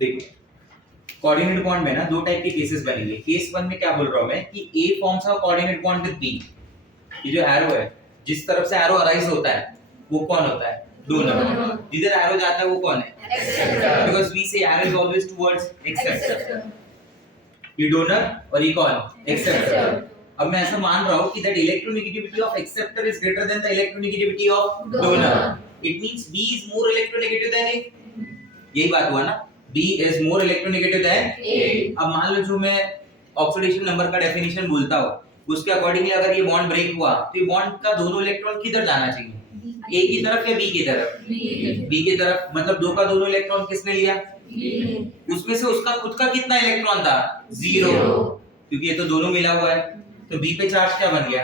देखो coordinate bond में ना दो टाइप के केसेस बनेंगे। केस 1 में क्या बोल रहा हूं मैं कि A forms a coordinate bond with B। ये जो एरो है, जिस तरफ से एरो अराइज होता है वो कौन होता है? डोनर। जिधर एरो जाता है वो कौन है? एक्सेप्टर। बिकॉज़ वी से arrow is always towards acceptor. ये डोनर और ये कौन? एक्सेप्टर। अब मैं ऐसा मान रहा हूं कि that electronegativity of acceptor is greater than the electronegativity of donor. It means B is more electronegative than A। यही बात हुआ ना, B is more electronegative than A। अब मान लो जो मैं ऑक्सीडेशन नंबर का डेफिनेशन बोलता हूँ उसके अकॉर्डिंगली अगर ये बॉन्ड ब्रेक हुआ तो ये बॉन्ड का दोनों इलेक्ट्रॉन किधर जाना चाहिए? A की तरफ या B की तरफ? B की तरफ। मतलब दो का दोनों इलेक्ट्रॉन किसने लिया? उसमें से उसका खुद का कितना इलेक्ट्रॉन था? 0। क्योंकि ये तो दोनों मिला हुआ है तो B पे चार्ज क्या बन गया?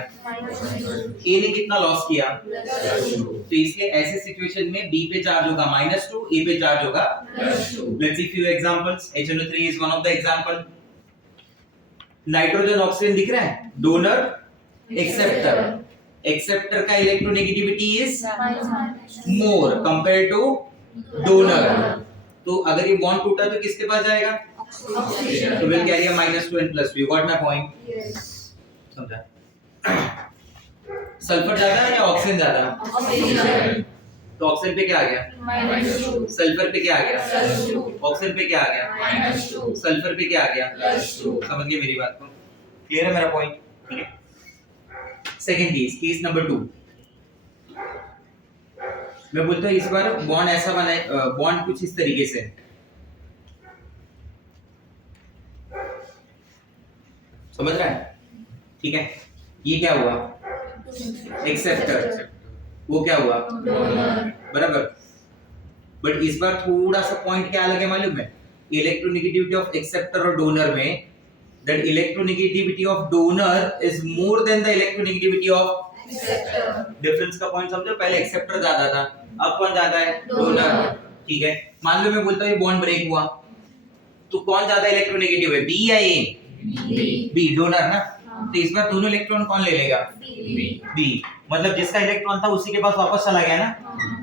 A ने कितना लॉस किया? तो इसलिए ऐसे सिचुएशन में B पे चार्ज होगा -2, A पे चार्ज होगा +2। Let's see few examples। HNO3 is one of the example। Nitrogen oxygen दिख रहा है, डोनर एक्सेप्टर। एक्सेप्टर का electronegativity is more compare two donor. तो अगर ये बॉन्ड टूटा तो किसके पास जाएगा? ऑक्सीजन। तो will carry -2 and +2। You got my point? Yes. समझा? सल्फर ज्यादा है या ऑक्सीजन ज्यादा? ऑक्सीजन। तो ऑक्सीजन पे क्या आ गया? -2। सल्फर पे क्या आ गया? +2। ऑक्सीजन पे क्या आ गया? -2। सल्फर पे क्या आ गया? +2। समझ गए मेरी बात को? क्लियर है मेरा पॉइंट? ठीक है। Second case, case number 2। मैं बोलता हूं इस बार बॉन्ड ऐसा बना, बॉन्ड कुछ इस तरीके से, समझ रहा है? ठीक है। ये क्या हुआ? एक्सेप्टर। वो क्या हुआ? डोनर। बराबर। बट इस बार थोड़ा सा पॉइंट क्या अलग है मालूम है? इलेक्ट्रोनेगेटिविटी ऑफ एक्सेप्टर और डोनर में that electronegativity of donor is more than the electronegativity of acceptor. Difference का पॉइंट समझो। पहले एक्सेप्टर ज्यादा था, अब कौन ज्यादा है? डोनर। ठीक है। मान लो मैं बोलता हूं ये बॉन्ड ब्रेक हुआ तो कौन ज्यादा इलेक्ट्रोनेगेटिव है? बी या ए? बी। डोनर ना। तो इस बार दोनों इलेक्ट्रॉन कौन ले लेगा? बी। मतलब जिसका इलेक्ट्रॉन था उसी के पास वापस चला गया ना।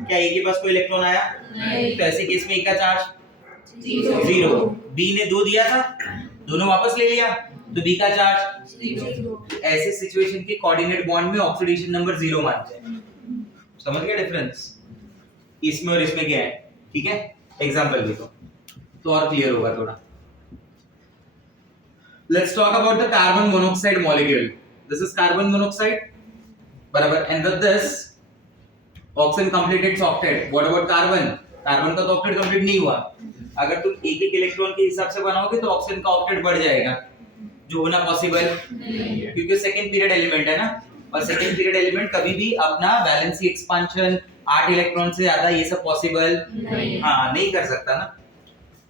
क्या ए के पास कोई इलेक्ट्रॉन आया? नहीं। तो ऐसे केस में ए का चार्ज 0। बी ने 2 दिया था, दोनों वापस ले लिया तो बी का चार्ज 0। ऐसे सिचुएशन के कोऑर्डिनेट बॉन्ड में ऑक्सीडेशन नंबर 0 मानते हैं। समझ गए डिफरेंस? इसमें और इसमें क्या है? ठीक है। एग्जांपल देखो तो और क्लियर होगा थोड़ा। Let's talk about the carbon monoxide molecule. This is carbon monoxide, बराबर। And with this, oxygen completed its octet. What about carbon? Carbon का तो octet complete नहीं हुआ। अगर तुम एक एक इलेक्ट्रॉन के हिसाब से बनाओगे तो ऑक्सीजन का octet बढ़ जाएगा, जो होना पॉसिबल नहीं है क्योंकि सेकंड पीरियड एलिमेंट है ना। और सेकंड पीरियड एलिमेंट कभी भी अपना वैलेंसी एक्सपांशन 8 इलेक्ट्रॉन से ज्यादा ये सब पॉसिबल नहीं कर सकता ना।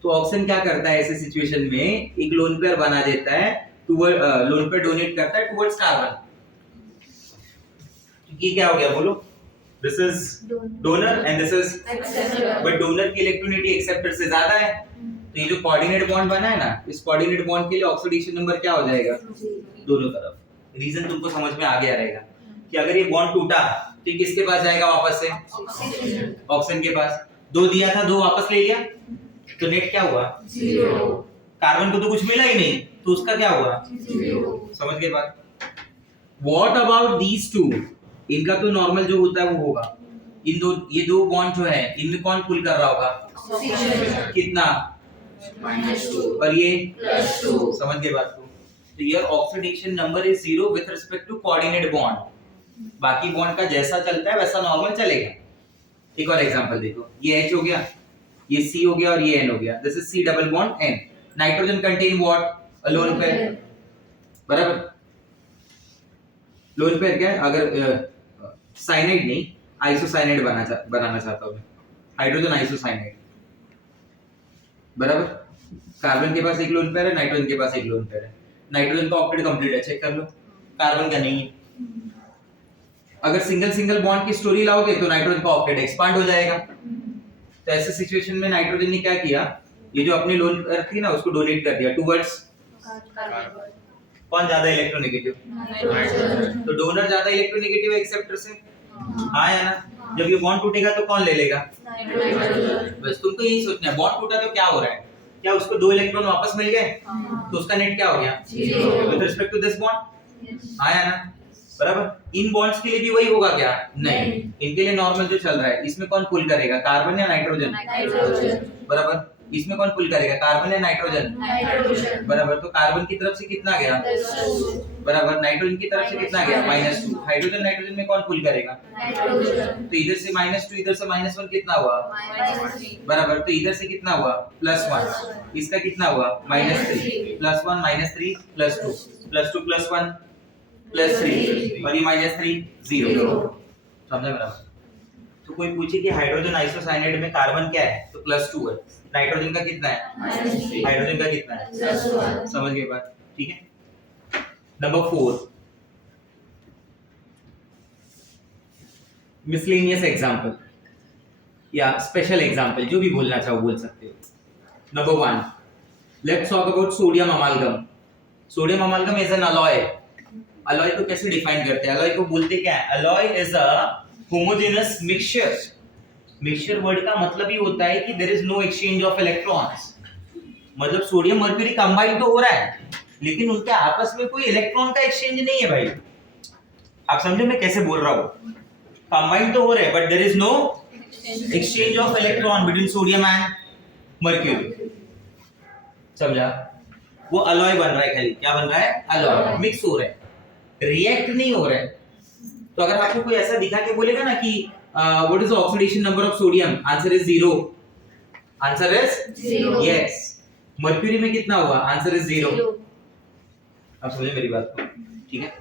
तो ऑक्सीजन क्या करता है ऐसे सिचुएशन में? एक लोन पेयर बना देता है, टुवर्ड लोन पेयर डोनेट करता है टुवर्ड्स कार्बन। ये क्या हो गया बोलो? This is donor and this is acceptor. But donor की इलेक्ट्रोनेगेटिविटी एक्सेप्टर से ज्यादा है। तो ये जो कोऑर्डिनेट बॉन्ड बना है ना, इस कोऑर्डिनेट बॉन्ड के लिए ऑक्सीडेशन नंबर क्या हो जाएगा? दोनों तरफ। रीजन तुमको समझ में आ गया रहेगा कि अगर ये बॉन्ड टूटा तो किसके पास जाएगा वापस से? ऑक्सीजन के पास। 2 दिया था, 2 वापस ले लिया तो नेट क्या हुआ? 0। कार्बन को तो कुछ मिला ही नहीं तो उसका क्या हुआ? 0। समझ गए बात? What about these two? इनका तो नॉर्मल जो होता है वो होगा। ये दो बॉन्ड जो है इनमें कौन पुल कर रहा होगा? ऑक्सीजन। कितना? -2। और ये +2। समझ गए बात को? तो ये oxidation number is 0 with respect to coordinate bond. बाकी बॉन्ड का जैसा चलता है वैसा नॉर्मल चलेगा। एक और एग्जांपल देखो। ये H हो गया, ये C हो गया और ये N हो गया। This is C double bond N। Nitrogen contain what? A lone pair, बराबर। लोन पेयर क्या है? अगर साइनाइड नहीं आइसोसाइनाइड बनाना चाहता हूं मैं, हाइड्रोजन आइसोसाइनाइड, बराबर। कार्बन के पास एक लोन पेयर है, नाइट्रोजन के पास एक लोन पेयर है। नाइट्रोजन का ऑक्टेट कंप्लीट है, चेक कर लो। कार्बन का नहीं है। अगर सिंगल सिंगल बॉन्ड की स्टोरी लाओगे तो नाइट्रोजन का ऑक्टेट एक्सपांड हो जाएगा। तो ऐसे सिचुएशन में नाइट्रोजन ने क्या किया? ये जो अपनी लोन पेयर थी ना उसको डोनेट कर दिया टुवर्ड्स कार्बन। कौन ज्यादा इलेक्ट्रोनेगेटिव? नाइट्रोजन। तो डोनर ज्यादा इलेक्ट्रोनेगेटिव है एक्सेप्टर से। हाँ या ना? जब ये बॉन्ड टूटेगा तो कौन ले लेगा? नाइट्रोजन। बस तुमको यही सोचना है, बॉन्ड टूटा तो क्या हो रहा है? क्या उसको 2 इलेक्ट्रॉन वापस मिल गए? तो उसका नेट क्या हो गया? 0 with respect to this bond. आया ना? बराबर। इन बॉन्ड्स के लिए भी वही होगा क्या? नहीं, इनके लिए नॉर्मल जो चल रहा है, इसमें कौन पुल करेगा, कार्बन या नाइट्रोजन? बराबर। इसमें कौन पुल करेगा, कार्बन या नाइट्रोजन? बराबर। तो कार्बन की तरफ से कितना गया? बराबर। नाइट्रोजन की तरफ से कितना गया? -2। हाइड्रोजन नाइट्रोजन में कौन पुल करेगा? तो इधर से -2, इधर से -1 कितना हुआ? बराबर। तो इधर से कितना हुआ? +1। इसका कितना हुआ? -3। +1 -3 +2 +2 +1 +3 और ये -3 0। समझा बराबर? तो कोई पूछे कि हाइड्रोजन आइसोसाइनेट में कार्बन क्या है, तो +2 है। नाइट्रोजन का कितना है? हाइड्रोजन का कितना है? +1। समझ गए बात? ठीक है। नंबर 4, मिसलेनियस एग्जांपल या स्पेशल एग्जांपल, जो भी बोलना चाहो बोल सकते हो। Number 1, let's talk about sodium अमालगम। Sodium अमालगम is an alloy. Alloy को कैसे डिफाइन करते हैं? अलॉय को बोलते क्या है? Alloy is a homogeneous mixture. Mixture word का मतलब ही होता है कि there is no exchange of electrons. मतलब सोडियम मर्क्यूरी कंबाइन तो हो रहा है, लेकिन उनके आपस में कोई इलेक्ट्रॉन का एक्सचेंज नहीं है भाई। आप समझो मैं कैसे बोल रहा हूं? कंबाइन तो हो रहे हैं but there is no exchange of electron between sodium and mercury. समझा? वो अलॉय बन रहा है खाली। क्या बन रहा है? अलॉय। मिक्स हो रहा है, रिएक्ट नहीं हो रहा है। तो अगर आपको कोई ऐसा दिखा के बोलेगा ना कि what is the oxidation number of sodium, answer is 0। Answer is 0। Yes. Mercury में कितना हुआ? Answer is 0। आप समझे मेरी बात को? ठीक है।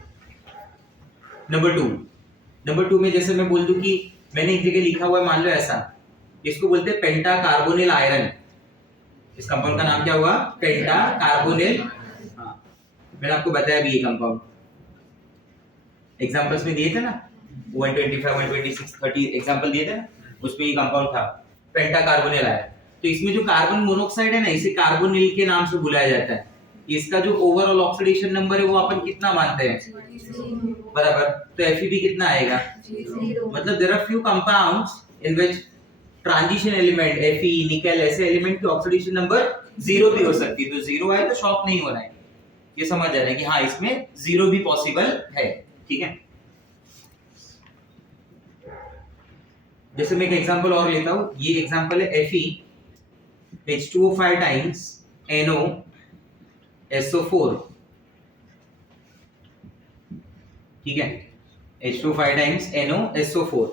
नंबर 2 में जैसे मैं बोल दूं कि मैंने एक जगह लिखा हुआ है, मान लो ऐसा, इसको बोलते हैं पेंटा कार्बोनिल आयरन। इस कंपाउंड का नाम क्या हुआ? पेंटा कार्बोनिल। हाँ, मैंने आपको बताया भी ये कंपाउंड एग्जांपल्स में दिए थे ना, 125 126 30 एग्जांपल दिए थे ना, उसमें ये कंपाउंड था पेंटा कार्बोनिल आयरन। तो इसमें जो कार्बन मोनोऑक्साइड है ना, इसे कार्बोनिल के नाम से बुलाया जाता है। इसका जो ओवरऑल ऑक्सीडेशन नंबर है वो अपन कितना मानते हैं? बराबर। तो Fe कितना आएगा? 0। मतलब there are few compounds in which transition element Fe, nickel, ऐसे एलिमेंट की ऑक्सीडेशन नंबर 0 भी हो सकती है। तो 0 आए तो शॉक नहीं होना है, ये समझ आ रहा है कि हाँ इसमें 0 भी पॉसिबल है। ठीक है। जैसे मैं एक एग्जांपल और लेता हूं, ये एग्जांपल है Fe H2O5 टाइम्स NO ठीक है, H2O5 times NOSO4।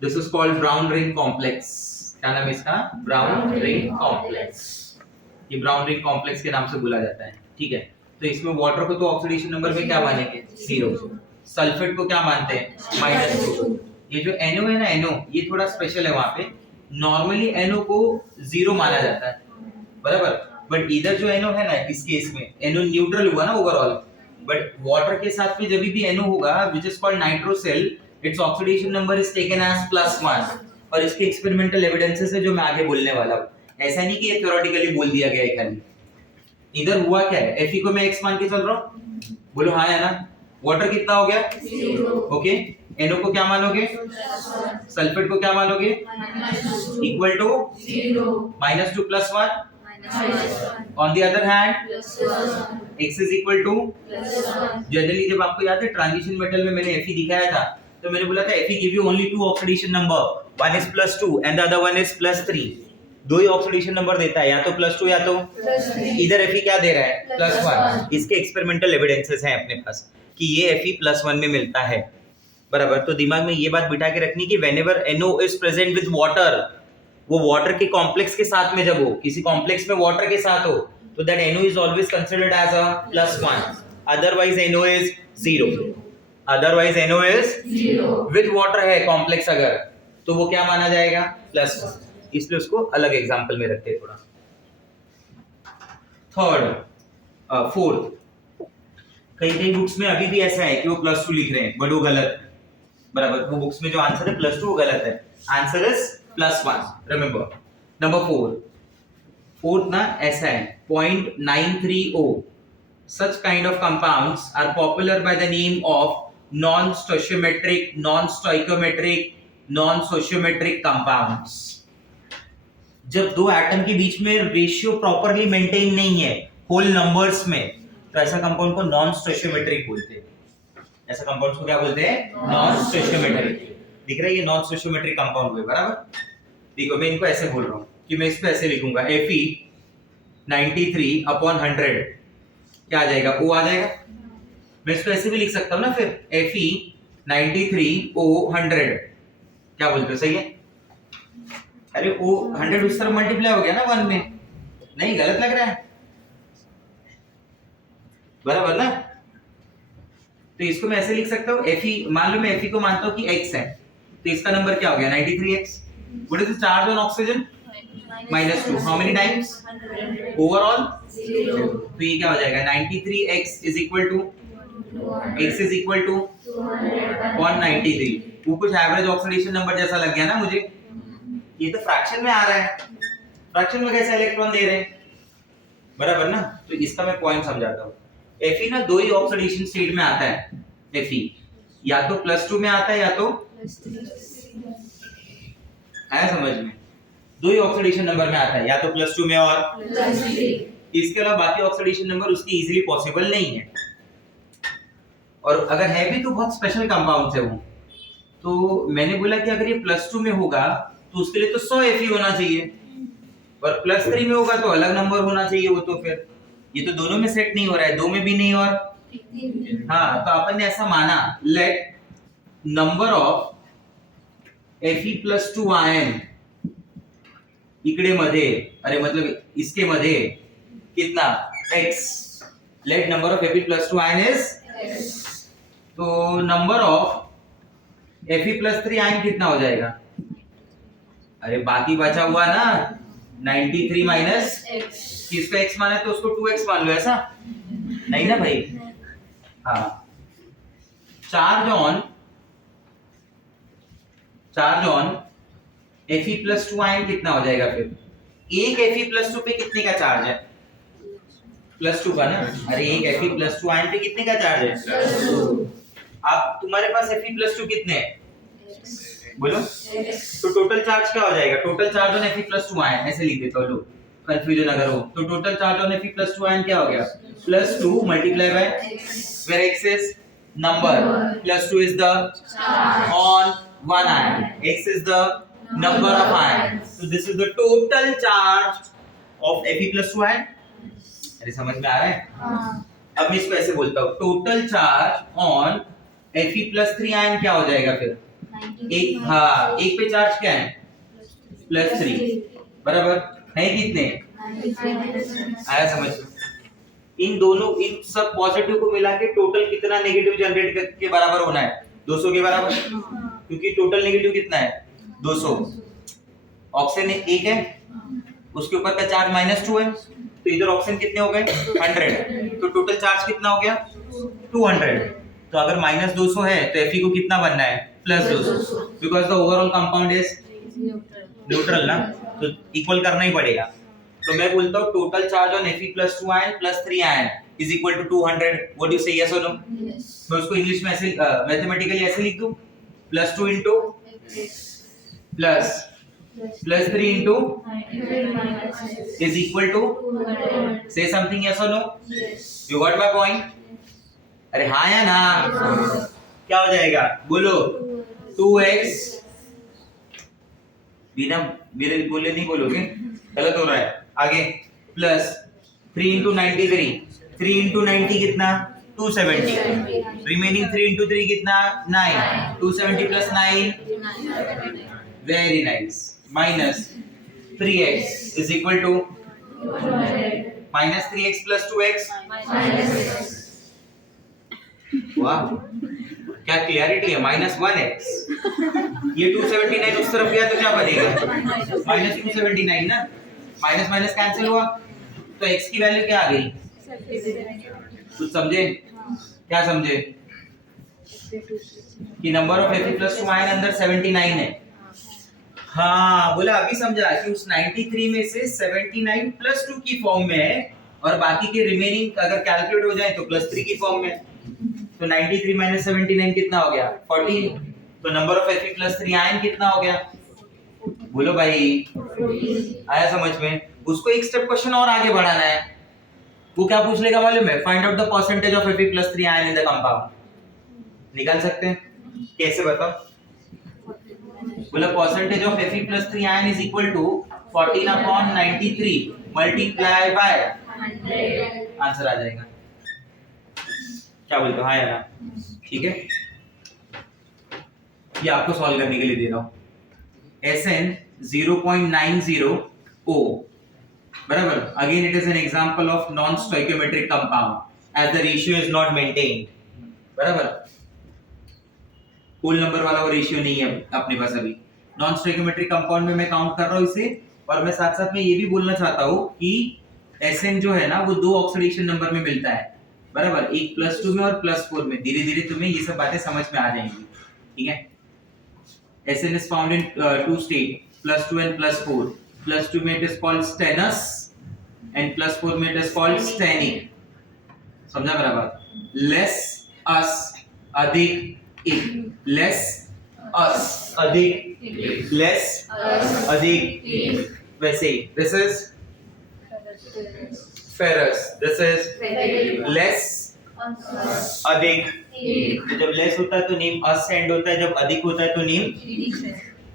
This is called brown ring complex. क्या नाम है इसका? Brown ring complex. ये ब्राउन रिंग कॉम्प्लेक्स के नाम से बुला जाता है। ठीक है। तो इसमें वाटर को तो ऑक्सीडेशन नंबर में क्या मानेंगे? 0। सल्फेट को क्या मानते हैं? -2। ये जो NO है ना, NO ये थोड़ा स्पेशल है। वहां पे नॉर्मली NO को 0 माना जाता है, बराबर। बट इधर जो NO है ना, इस केस में NO न्यूट्रल हुआ ना ओवरऑल, बट वाटर के साथ में जब भी NO होगा which is called nitrosyl, its oxidation number is taken as +1। और इसके एक्सपेरिमेंटल एविडेंसेस है जो मैं आगे बोलने वाला हूं। ऐसा नहीं कि ये थ्योरेटिकली बोल दिया गया है खाली। इधर हुआ क्या है? Fe को मैं x मान के चल रहा हूं, बोलो हाँ या ना। वाटर कितना हो गया? 0। ओके। NO को क्या मानोगे? सल्फेट को क्या मानोगे? Equal to 0। -2 +1 on the other hand x is equal to generally जब आपको याद है ट्रांजिशन मेटल में मैंने Fe दिखाया था, तो मैंने बोला था Fe give you only 2 oxidation number, one is +2 and the other one is +3। 2 he oxidation number देता है, या तो +2 या तो +3। इधर Fe क्या दे रहा है? +1। इसके एक्सपेरिमेंटल एविडेंसेस हैं अपने पास कि ये Fe +1 में मिलता है, बराबर। तो दिमाग में ये बात बिठा के रखनी कि whenever NO is present with water, वो वाटर के कॉम्प्लेक्स के साथ में जब हो, किसी कॉम्प्लेक्स में वाटर के साथ हो, तो that NO is always considered as a +1, otherwise NO is 0। otherwise NO is 0। with water है कॉम्प्लेक्स अगर, तो वो क्या माना जाएगा? +1। इसलिए उसको अलग एग्जांपल में रखते हैं थोड़ा। फोर्थ, कई बुक्स में अभी भी ऐसा है कि वो +2 लिख रहे हैं, बट वो गलत है, बराबर। वो बुक्स में जो आंसर है +2 वो गलत है। Answer is +1, remember. Number 4, fourth ना ऐसा है 0.930। such kind of compounds are popular by the name of non-stoichiometric, non-stoichiometric, non-sociometric compounds। जब दो एटम के बीच में रेशियो प्रॉपरली मेंटेन नहीं है होल नंबर्स में, तो ऐसा कंपाउंड को नॉन स्टोइचियोमेट्रिक बोलते हैं। ऐसा कंपाउंड्स को क्या बोलते हैं? नॉन स्टोइचियोमेट्रिक। दिख रहा है ये नॉन स्टोइचियोमेट्रिक कंपाउंड हुए, बराबर। देखो मैं इनको ऐसे बोल रहा हूँ कि मैं इसको ऐसे लिखूंगा Fe 93/100 क्या आ जाएगा? O आ जाएगा। मैं इसको ऐसे भी लिख सकता हूँ ना फिर, Fe 93O100 क्या बोलते हो? सही है। अरे O 100 उस तरफ मल्टीप्लाई हो गया ना 1 में, नहीं गलत लग रहा है? बराबर ना। तो इसको मैं ऐसे लिख सकता हूँ Fe, मान लो मैं Fe को मानता हूँ कि X है, तो इसका नंबर क्या हो गया? 93X। What is the charge on oxygen? -2. How many times? Overall 0. तो ये क्या हो जाएगा? 93X is equal to X is equal to 193। वो कुछ एवरेज ऑक्सीडेशन नंबर जैसा लग गया ना मुझे। ये तो फ्रैक्शन में आ रहा है, फ्रैक्शन में कैसे इलेक्ट्रॉन दे रहे हैं? बराबर ना। तो इसका मैं पॉइंट समझाता हूँ। Fe ना दो ही ऑक्सीडेशन स्टेट में आता है। Fe या तो +2 में आता है या तो आया समझ में? दो ही ऑक्सीडेशन नंबर में आता है, या तो +2 में और +3। इसके अलावा बाकी ऑक्सीडेशन नंबर उसकी इजीली पॉसिबल नहीं है, और अगर है भी तो बहुत स्पेशल कंपाउंड्स है वो। तो मैंने बोला कि अगर ये +2 में होगा तो उसके लिए तो 100 Fe होना चाहिए, और +3 में होगा तो अलग नंबर होना चाहिए वो। तो फिर ये तो दोनों में सेट नहीं हो रहा है, दो में भी नहीं और हाँ, तो अपन ने ऐसा माना let number of Fe+2 ion इकडे मध्ये, अरे मतलब इसके मध्ये कितना? X। Let number of Fe+2 ion is X। तो नंबर ऑफ Fe+3 आयन कितना हो जाएगा? अरे बाकी बचा हुआ ना 93 माइनस किसका X माना है तो उसको 2X मान लो, ऐसा नहीं ना भाई? हाँ, चार्ज ऑन Fe+2 आयन कितना हो जाएगा फिर? एक Fe+2 पे कितने का चार्ज है? +2 का ना। अरे एक Fe+2 आयन पे कितने का चार्ज है? अब तुम्हारे पास Fe+2 कितने हैं? बोलो। तो टोटल चार्ज क्या हो जाएगा? Total charge on Fe+2 ion, ऐसे लिख देता हूँ लो, कंफ्यूजन अगर हो तो। Total charge on Fe+2 ion क्या हो गया? +2 multiply by where X is number, +2 is the on one ion, X is the number of ions, so this is the total charge of Fe+2 ion। अरे समझ में आ रहा है? अब मैं इसको ऐसे बोलता हूँ, total charge on Fe+3 ion क्या हो जाएगा फिर? एक, हाँ, एक पे चार्ज क्या है? +3, बराबर है कितने? आया समझ? इन दोनों, इन सब पॉजिटिव को मिला के टोटल कितना नेगेटिव जनरेट के बराबर होना है? 200 के बराबर, क्योंकि टोटल नेगेटिव कितना है? 200। ऑक्सीजन एक है, उसके ऊपर का चार्ज -2 है, तो इधर ऑक्सीजन कितने हो गए? 100। तो टोटल चार्ज कितना हो गया? 200। तो अगर -200 है तो Fe को कितना बनना है? +200, because the overall compound is neutral ना, तो इक्वल करना ही पड़ेगा। तो मैं बोलता हूँ total charge on Fe+2 ion +3 ion is equal to 200। What do you say, yes और नो? मैं उसको इंग्लिश में ऐसे मैथमेटिकली ऐसे लिख दूं, +2 into +3 into is equal to, say something, yes और no? You got my point? अरे हाँ या ना? क्या हो जाएगा बोलो? 2x, बिना मेरे बोले नहीं बोलोगे, गलत हो रहा है। आगे +3 इनटू 93, 3 इनटू 90 कितना? 270, रिमेनिंग 3 इनटू 3 कितना? 9, 270 plus 9, very nice, minus 3x is equal to -3x plus 2x। वाह क्या क्लियरिटी है! -1x, ये 279 उस तरफ गया तो क्या बनेगा? -279 ना, माइनस माइनस कैंसिल हुआ, तो x की वैल्यू क्या आ गई? कुछ समझे? क्या समझे? कि नंबर ऑफ Fe+2 आयन अंदर 79 है। हाँ बोला, अभी समझा कि उस 93 में से 79 +2 की फॉर्म में है, और बाकी के रिमेनिंग अगर कैलकुलेट हो जाए तो +3 की फॉर्म में। तो 93 - 79 कितना हो गया? 14। तो नंबर ऑफ Fe+3 आयन कितना हो गया? बोलो भाई, आया समझ में? उसको एक स्टेप क्वेश्चन और आगे बढ़ाना है। वो क्या पूछ लेगा मालूम है? Find out the percentage of Fe+3 ion in the compound. निकाल सकते हैं? कैसे बताओ? बोला percentage of Fe+3 ion is equal to 14/93 multiply by 100। Answer आ जाएगा। क्या बोलते हो? हाँ या ना? ठीक है, ये आपको सॉल्व करने के लिए दे रहा हूं। Sn 0.90O बराबर। Again it is an example of non stoichiometric compound as the ratio is not maintained बराबर। होल नंबर वाला वो रेशियो नहीं है अपने पास अभी। नॉन स्टोइकियोमेट्रिक कंपाउंड में मैं काउंट कर रहा हूं इसे, और मैं साथ साथ में ये भी बोलना चाहता हूं कि Sn जो है ना वो दो ऑक्सीडेशन नंबर में मिलता है बराबर, एक +2 में और +4 में। धीरे धीरे तुम्हें ये सब बातें समझ में आ जाएंगी, ठीक है। Sn is found in two state, +2 and +4. +2 में it is called stannous and +4 में it is called stannic. समझा मेरा बात? Less us अधिक एक, less us अधिक less अधिक वैसे ही। This is ferrous. This is less अधिक। तो जब लेस होता है तो नेम अस से एंड होता है, जब अधिक होता है तो नेम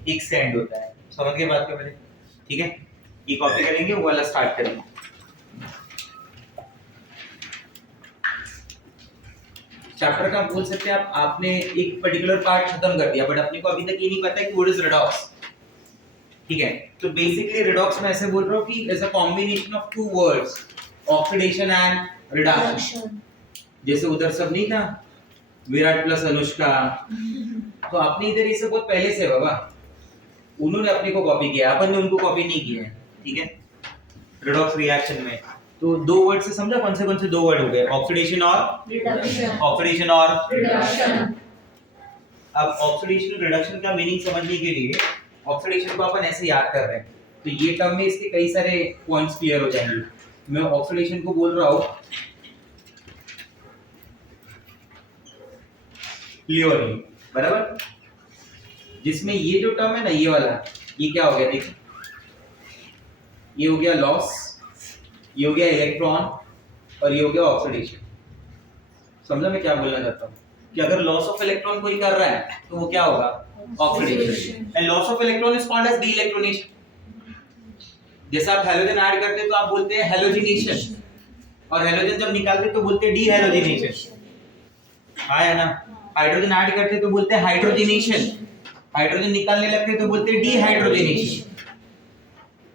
इक से एंड होता है। समझ गए बात को मेरे? ठीक है, ये कॉपी करेंगे, वो वाला स्टार्ट करेंगे। चैप्टर का बोल सकते हैं आप, आपने एक पर्टिकुलर पार्ट खत्म कर दिया, बट अपने को अभी तक ये नहीं पता है कि व्हाट इज रेडॉक्स। ठीक है, तो बेसिकली रेडॉक्स में ऐसे बोल रहा हूँ कि is a combination of two words, oxidation and reduction. जैसे उधर सब नहीं था विराट प्लस अनुष्का, तो आपने इधर ये सब बहुत पहले से बाबा, उन्होंने अपने को कॉपी किया, अपन ने उनको कॉपी नहीं किया है, ठीक है। रेडॉक्स रिएक्शन में तो दो वर्ड से समझा, कौन से दो वर्ड हो गए? ऑक्सीडेशन और रिडक्शन। ऑक्सीडेशन और रिडक्शन। अब ऑक्सीडेशन रिडक्शन का मीनिंग समझने के लिए ऑक्सीडेशन को अपन ऐसे याद कर रहे हैं, तो ये टर्म में इसके कई सारे पॉइंट्स क्लियर हो जाएंगे। मैं ऑक्सीडेशन को बोल रहा हूँ क्लियरली बराबर, जिसमें ये जो टर्म है ना, ये वाला, ये क्या हो गया? देखिए, ये हो गया लॉस, ये हो गया इलेक्ट्रॉन, और ये हो गया ऑक्सीडेशन। समझा मैं क्या बोलना चाहता हूँ? कि अगर लॉस ऑफ इलेक्ट्रॉन कोई कर रहा है तो वो क्या होगा? Oxidation. And loss of electron is called as de-electronation. जैसे आप हैलोजन ऐड करते हैं तो आप बोलते हैं हैलोजिनेशन, और हैलोजन जब निकालते तो बोलते हैं डी-हैलोजिनेशन। हाँ या ना? हाइड्रोजन ऐड करते तो बोलते हैं हाइड्रोजिनेशन, हाइड्रोजन निकालने लगते तो बोलते हैं डीहाइड्रोजिनेशन।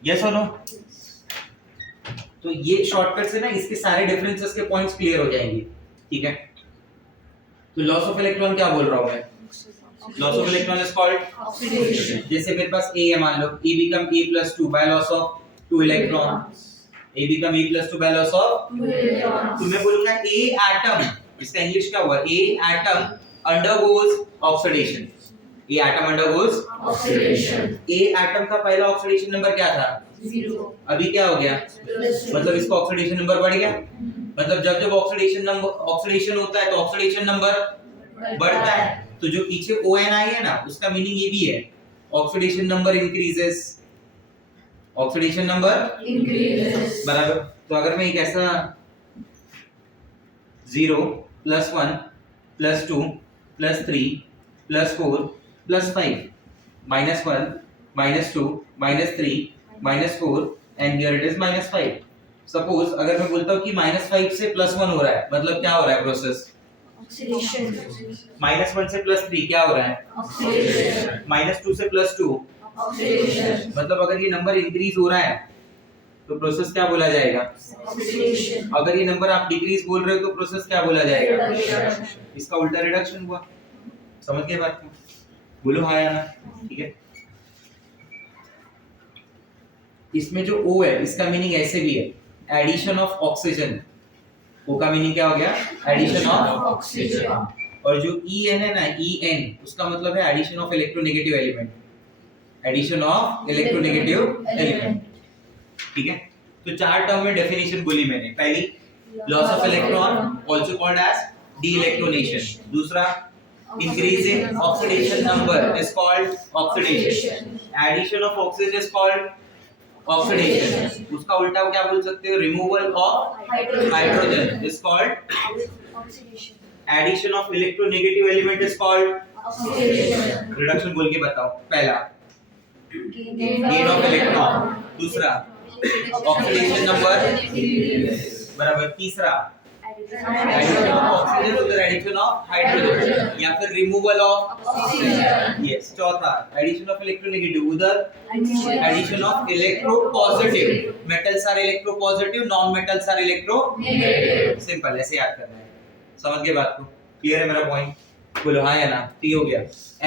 यस और नो? तो ये शॉर्टकट से ना इसके सारे डिफरेंसेस के पॉइंट्स क्लियर हो जाएंगे, ठीक है। तो लॉस ऑफ इलेक्ट्रॉन क्या बोल रहा हूं मैं? Loss of electron is called oxidation. जैसे मेरे पास A है, मान लो A become A+2 by loss of 2 electron, A become A+2 by loss of 2 electron। तो मैं बोलूंगा A atom, इसका इंग्लिश क्या हुआ? A atom undergoes oxidation। A atom undergoes oxidation। A atom का पहला ऑक्सीडेशन नंबर क्या था? 0। अभी क्या हो गया? मतलब इसका ऑक्सीडेशन नंबर बढ़ गया। मतलब जब जब ऑक्सीडेशन होता है तो ऑक्सीडेशन नंबर बढ़ता है। तो जो पीछे ONI है ना, उसका मीनिंग ये भी है, oxidation number increases, oxidation number increases बराबर। तो अगर मैं एक ऐसा 0 +1 +2 +3 +4 +5 -1 -2 -3 -4 and here it is -5। Suppose अगर मैं बोलता हूँ कि -5 से +1 हो रहा है, मतलब क्या हो रहा है प्रोसेस? ऑक्सीडेशन। -1 से +3 क्या हो रहा है? ऑक्सीडेशन। -2 से +2 ऑक्सीडेशन। मतलब अगर ये नंबर इंक्रीज हो रहा है तो प्रोसेस क्या बोला जाएगा? ऑक्सीडेशन। अगर ये नंबर आप डिक्रीज बोल रहे हो तो प्रोसेस क्या बोला जाएगा? रिडक्शन। इसका उल्टा रिडक्शन हुआ। समझ गए बात को? बोलो हाँ या ना? ठीक है। इसमें जो O है इसका मीनिंग ऐसे भी है, एडिशन ऑफ ऑक्सीजन। O का मीनिंग क्या हो गया? Addition of oxygen. और जो EN है ना, EN, उसका मतलब है addition of electronegative element, addition of electronegative element, ठीक है। तो चार टर्म में डेफिनेशन बोली मैंने। पहली, loss of electron also called as de-electronation. दूसरा, Increase in oxidation number is called oxidation. Addition of oxygen is called oxidation. उसका उल्टा क्या बोल सकते हो? Removal of hydrogen is called oxidation. addition of electronegative element is called Oxidation. reduction. बोल के बताओ. पहला gain of electron. दूसरा oxidation number बराबर. तीसरा addition of oxygen उधर addition of hydrogen या फिर removal of Oxygen. yes. चौथा addition of electronegative उधर addition of electropositive. metals are electropositive, non metals are electronegative. simple ऐसे याद करना है. समझ गए बात को? क्लियर है मेरा पॉइंट? बोलो हाँ या ना. ठीक हो गया.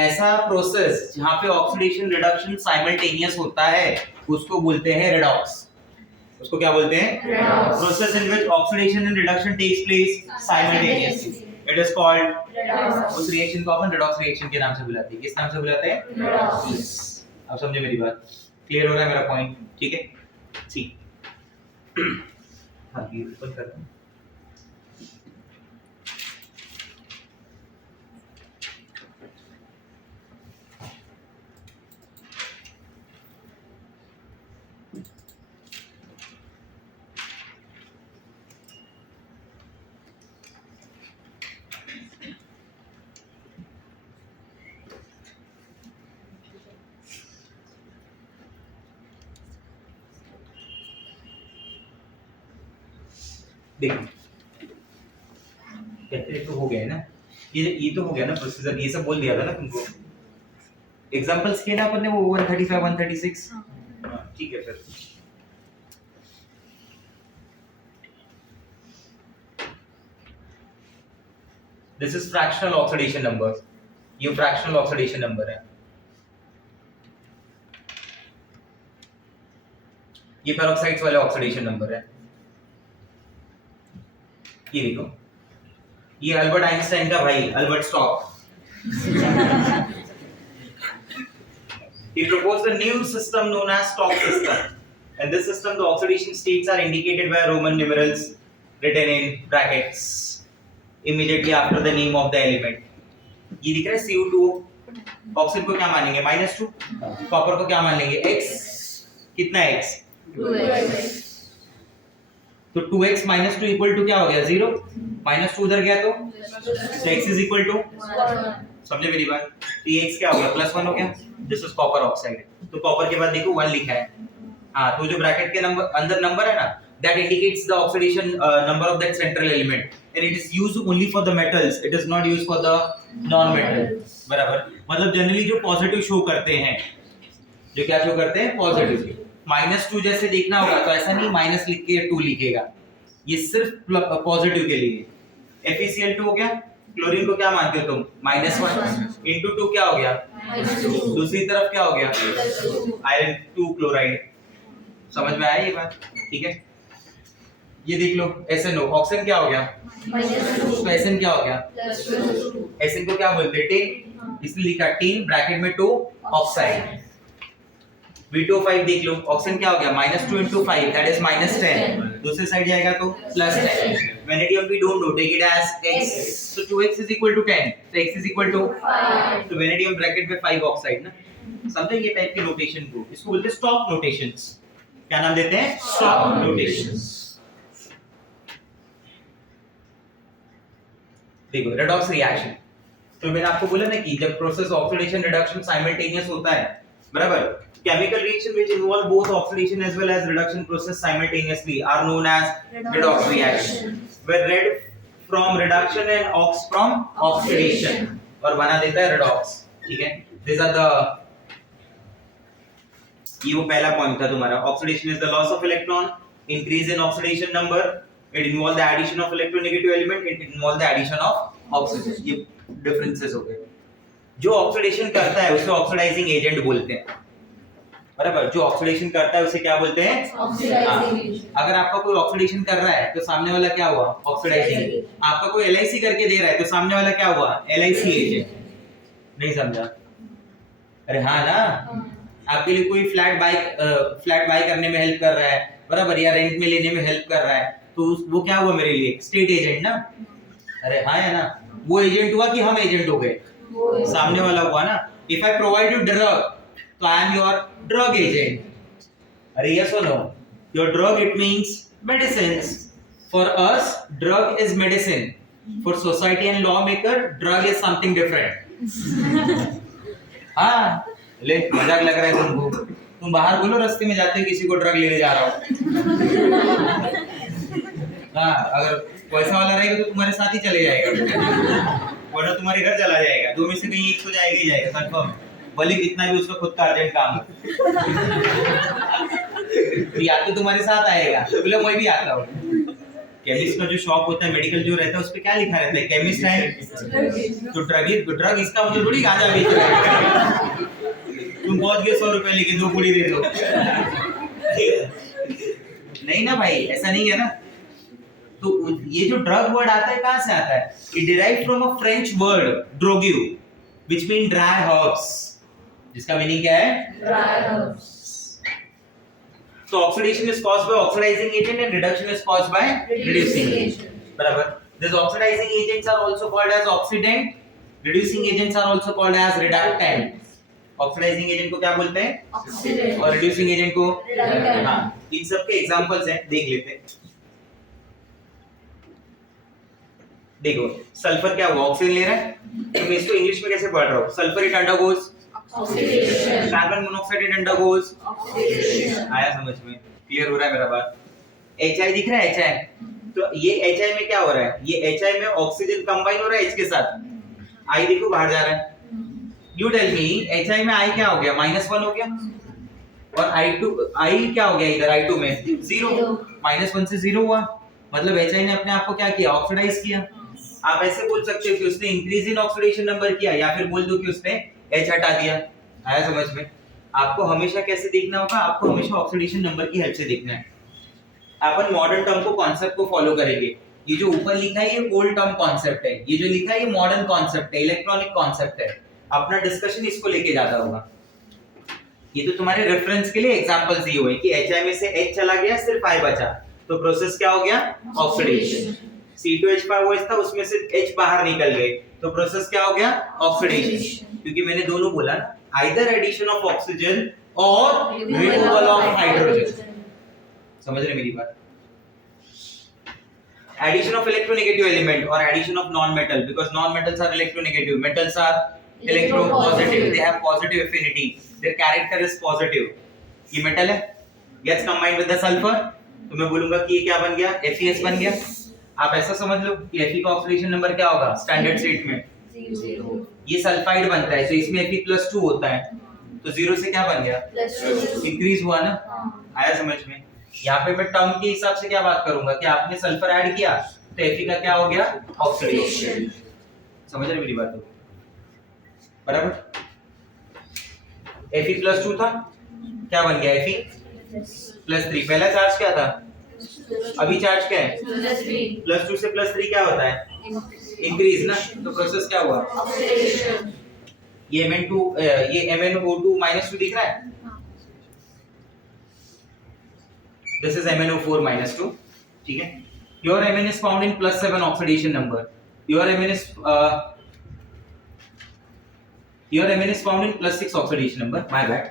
ऐसा प्रोसेस जहाँ पे ऑक्सीडेशन रिडक्शन साइमल्टेनियस होता है उसको बोलते हैं रेडॉक्स. उसको क्या बोलते हैं? Redox. Process in which oxidation and reduction takes place simultaneously. It is called Redox. उस रिएक्शन को अपन रेडॉक्स रिएक्शन के नाम से बुलाते हैं. किस नाम से बुलाते हैं? Redox. अब समझे मेरी बात? क्लियर हो रहा है मेरा पॉइंट? ठीक है. ठीक. हाँ ये ओपन करता हूँ. देखो कैसे तो हो गया है ना. ये तो हो गया ना प्रोसीजर. ये सब बोल दिया था ना तुमको. एग्जांपल्स किए ना अपन ने वो 135 136. हाँ ठीक है फिर. This is fractional oxidation number. ये फ्रैक्शनल ऑक्सीडेशन नंबर है. ये पेरोक्साइड्स वाले ऑक्सीडेशन नंबर है. ये देखो. ये अल्बर्ट आइंस्टाइन का भाई Albert stock. He proposed a new system known as Stokes system. In this system, the oxidation states are indicated by Roman numerals written in brackets immediately after the name of the element. ये दिख रहा है CO2. Oxygen को क्या मानेंगे? -2. Copper को क्या मान लेंगे? X. कितना X? 2x. तो 2x -2 इक्वल टू क्या हो गया? 0. -2 उधर गया तो x इज इक्वल टू. 1. समझे मेरी बात? तो ये x क्या हो गया? +1 हो गया. This is copper oxide. तो कॉपर के बाद देखो 1 लिखा है. हाँ तो जो ब्रैकेट के नंबर अंदर नंबर है ना, that indicates the oxidation number of that central element and it is used only for the metals. It is not used for the non metals. बराबर. मतलब जनरली जो पॉजिटिव शो करते हैं, जो क्या शो करते हैं? पॉजिटिव. -2 जैसे देखना होगा तो ऐसा नहीं माइनस लिख के 2 लिखेगा. ये सिर्फ पॉजिटिव के लिए. FeCl2 हो गया. क्लोरीन को क्या मानते हो तुम? -1 into 2 क्या हो गया? -2. दूसरी तरफ क्या हो गया? +2. Iron 2 chloride. समझ में आया ये बात? ठीक है. ये देख लो SNO. ऑक्सीजन क्या हो गया? -2. तो SN क्या हो गया? +2. SN को क्या बोलते हैं? टिन. इसलिए लिखा टिन ब्रैकेट में 2 ऑक्साइड. V2O5 देख लो. ऑक्सीजन क्या हो गया? -2 into 5 that is -10. दूसरी साइड जाएगा तो +10. Vanadium we don't know, take it as X. So 2x is equal to 10. So x is equal to 5. तो vanadium ब्रैकेट में 5 ऑक्साइड ना. समझे ये टाइप की नोटेशन को? इसको बोलते हैं स्टॉक नोटेशंस. क्या नाम देते हैं? Stock notations. देखो रेडॉक्स रिएक्शन. तो मैंने आपको बोला ना कि जब प्रोसेस ऑक्सीडेशन रिडक्शन साइमल्टेनियस होता है, बराबर, chemical reaction which involve both oxidation as well as reduction process simultaneously are known as redox reaction, where red from reduction and ox from oxidation और बना देता है redox. ठीक है. These are the, ये वो पहला पॉइंट था तुम्हारा. Oxidation is the loss of electron, increase in oxidation number, it involve the addition of electronegative element, it involve the addition of oxygen. ये differences हो गए. जो ऑक्सीडेशन करता है उसे ऑक्सीडाइजिंग एजेंट बोलते हैं, बराबर. जो ऑक्सीडेशन करता है उसे क्या बोलते हैं? Oxidizing. अगर आपका कोई ऑक्सीडेशन कर रहा है तो सामने वाला क्या हुआ? ऑक्सीडाइजिंग. आपका कोई LIC करके दे रहा है तो सामने वाला क्या हुआ? LIC agent. नहीं समझा? अरे हाँ ना. आपके लिए कोई फ्लैट बाय करने में हेल्प कर रहा है, बराबर, या रेंट में लेने में हेल्प कर रहा है, तो वो क्या हुआ मेरे लिए? स्टेट एजेंट ना. अरे हाँ है ना, वो एजेंट हुआ कि हम एजेंट हो गए? सामने वाला हुआ ना. If I provide you drug, तो I am your drug agent. अरे यस और no? Your drug it means medicines. For us drug is medicine. For society and law maker drug is something different. हाँ, ले मजाक लग रहा है तुमको? तुम बाहर बोलो रास्ते में जाते किसी को ड्रग लेने जा रहा हो. हाँ, अगर पैसा वाला रहेगा तो तुम्हारे साथ ही चले जाएगा, वरना तुम्हारे घर चला जाएगा. दो में से कहीं एक तो जाएगा ही जाएगा कंफर्म, भले कितना भी उसका खुद का अर्जेंट काम हो. तो या तो तुम्हारे साथ आएगा, तो बोले मैं भी आता हूँ. केमिस्ट का जो शॉप होता है, मेडिकल जो रहता है, उस पे क्या लिखा रहता है? केमिस्ट है तो ड्रग इसका मतलब थोड़ी गांजा बेच रहा है. तुम पहुंच गए 100 रुपए लेके, 2 पुड़ी दे दो. नहीं ना भाई, ऐसा नहीं है ना. तो ये जो ड्रग वर्ड आता है कहां से आता है? It derived from a French word drogue which mean dry herbs. जिसका मीनिंग क्या है? So oxidation is caused by oxidizing agent and reduction is caused by reducing agent. बराबर. These oxidizing agents are also called as oxidant. Reducing agents are also called as reductant. Oxidizing agent को क्या बोलते हैं? Oxidant. और reducing agent को? Reductant. हाँ. इन सब के एग्जांपल्स हैं, देख लेते हैं. देखो, सल्फर क्या हुआ? ऑक्सीजन ले रहा है. तो मैं इसको इंग्लिश में कैसे पढ़ रहा हूँ? Sulphur it undergoes Oxidation. Carbon monoxide it undergoes. Oxidation. आया समझ में? क्लियर हो रहा है मेरा बात? HI दिख रहा है? HI, तो ये HI में क्या हो रहा है? ये HI में ऑक्सीजन कंबाइन हो रहा है H के साथ. I देखो बाहर जा रहा है. यू टेल मी, HI में I क्या हो गया? -1 हो गया. और I क्या हो गया इधर? I2 में 0. -1 से 0 हुआ. मतलब HI ने अपने आप को क्या किया? ऑक्सीडाइज किया. आप ऐसे बोल सकते हो कि उसने इंक्रीज इन ऑक्सीडेशन नंबर किया, या फिर बोल दो कि उसने H हटा दिया. आया समझ में? आपको हमेशा कैसे देखना होगा? आपको हमेशा ऑक्सीडेशन नंबर की हेल्प से देखना है. अपन मॉडर्न टर्म को, कॉन्सेप्ट को फॉलो करेंगे. ये जो ऊपर लिखा है ये ओल्ड टर्म कॉन्सेप्ट है. ये जो लिखा है ये मॉडर्न कॉन्सेप्ट है, इलेक्ट्रॉनिक कॉन्सेप्ट है. अपना डिस्कशन इसको लेके जाता होगा. ये तो तुम्हारे रेफरेंस के लिए एग्जांपल्स दिए हुए हैं कि HI में से H चला गया, सिर्फ I बचा. तो प्रोसेस क्या हो गया? ऑक्सीडेशन. C2H5OH था, उसमें से H बाहर निकल गए, तो प्रोसेस क्या हो गया? ऑक्सीडेशन. क्योंकि मैंने दोनों बोला ना, आइदर एडिशन ऑफ ऑक्सीजन और रिमूवल ऑफ हाइड्रोजन. समझ रहे मेरी बात? Addition of electronegative element or addition of non-metal, because non-metals are electronegative, metals are electropositive, they have positive affinity, their character is positive. ये metal है, gets combined with the sulfur, तो मैं बोलूंगा कि ये क्या बन गया? FeS बन गया. आप ऐसा समझ लो कि Fe का ऑक्सीडेशन नंबर क्या होगा स्टैंडर्ड स्टेट में? 0. ये सल्फाइड बनता है, तो इसमें Fe+2 होता है, तो 0 से क्या बन गया? +2. इंक्रीज हुआ ना. आया समझ में? यहाँ पे मैं टर्म के हिसाब से क्या बात करूंगा कि आपने सल्फर ऐड किया तो Fe का क्या हो गया? ऑक्सीडेशन. समझ रहे मेरी बात को? बराबर. Fe+2 था, क्या बन गया? Fe+3. पहला चार्ज क्या था? अभी चार्ज क्या है? +2 से +3 क्या होता है? इंक्रीज ना. तो प्रोसेस क्या हुआ? Oxidation. ये MnO2 -2 दिख रहा है. This is MnO4 -2. ठीक है. Your Mn is found in +7 oxidation number. Your Mn is found in +6 oxidation number. My bad.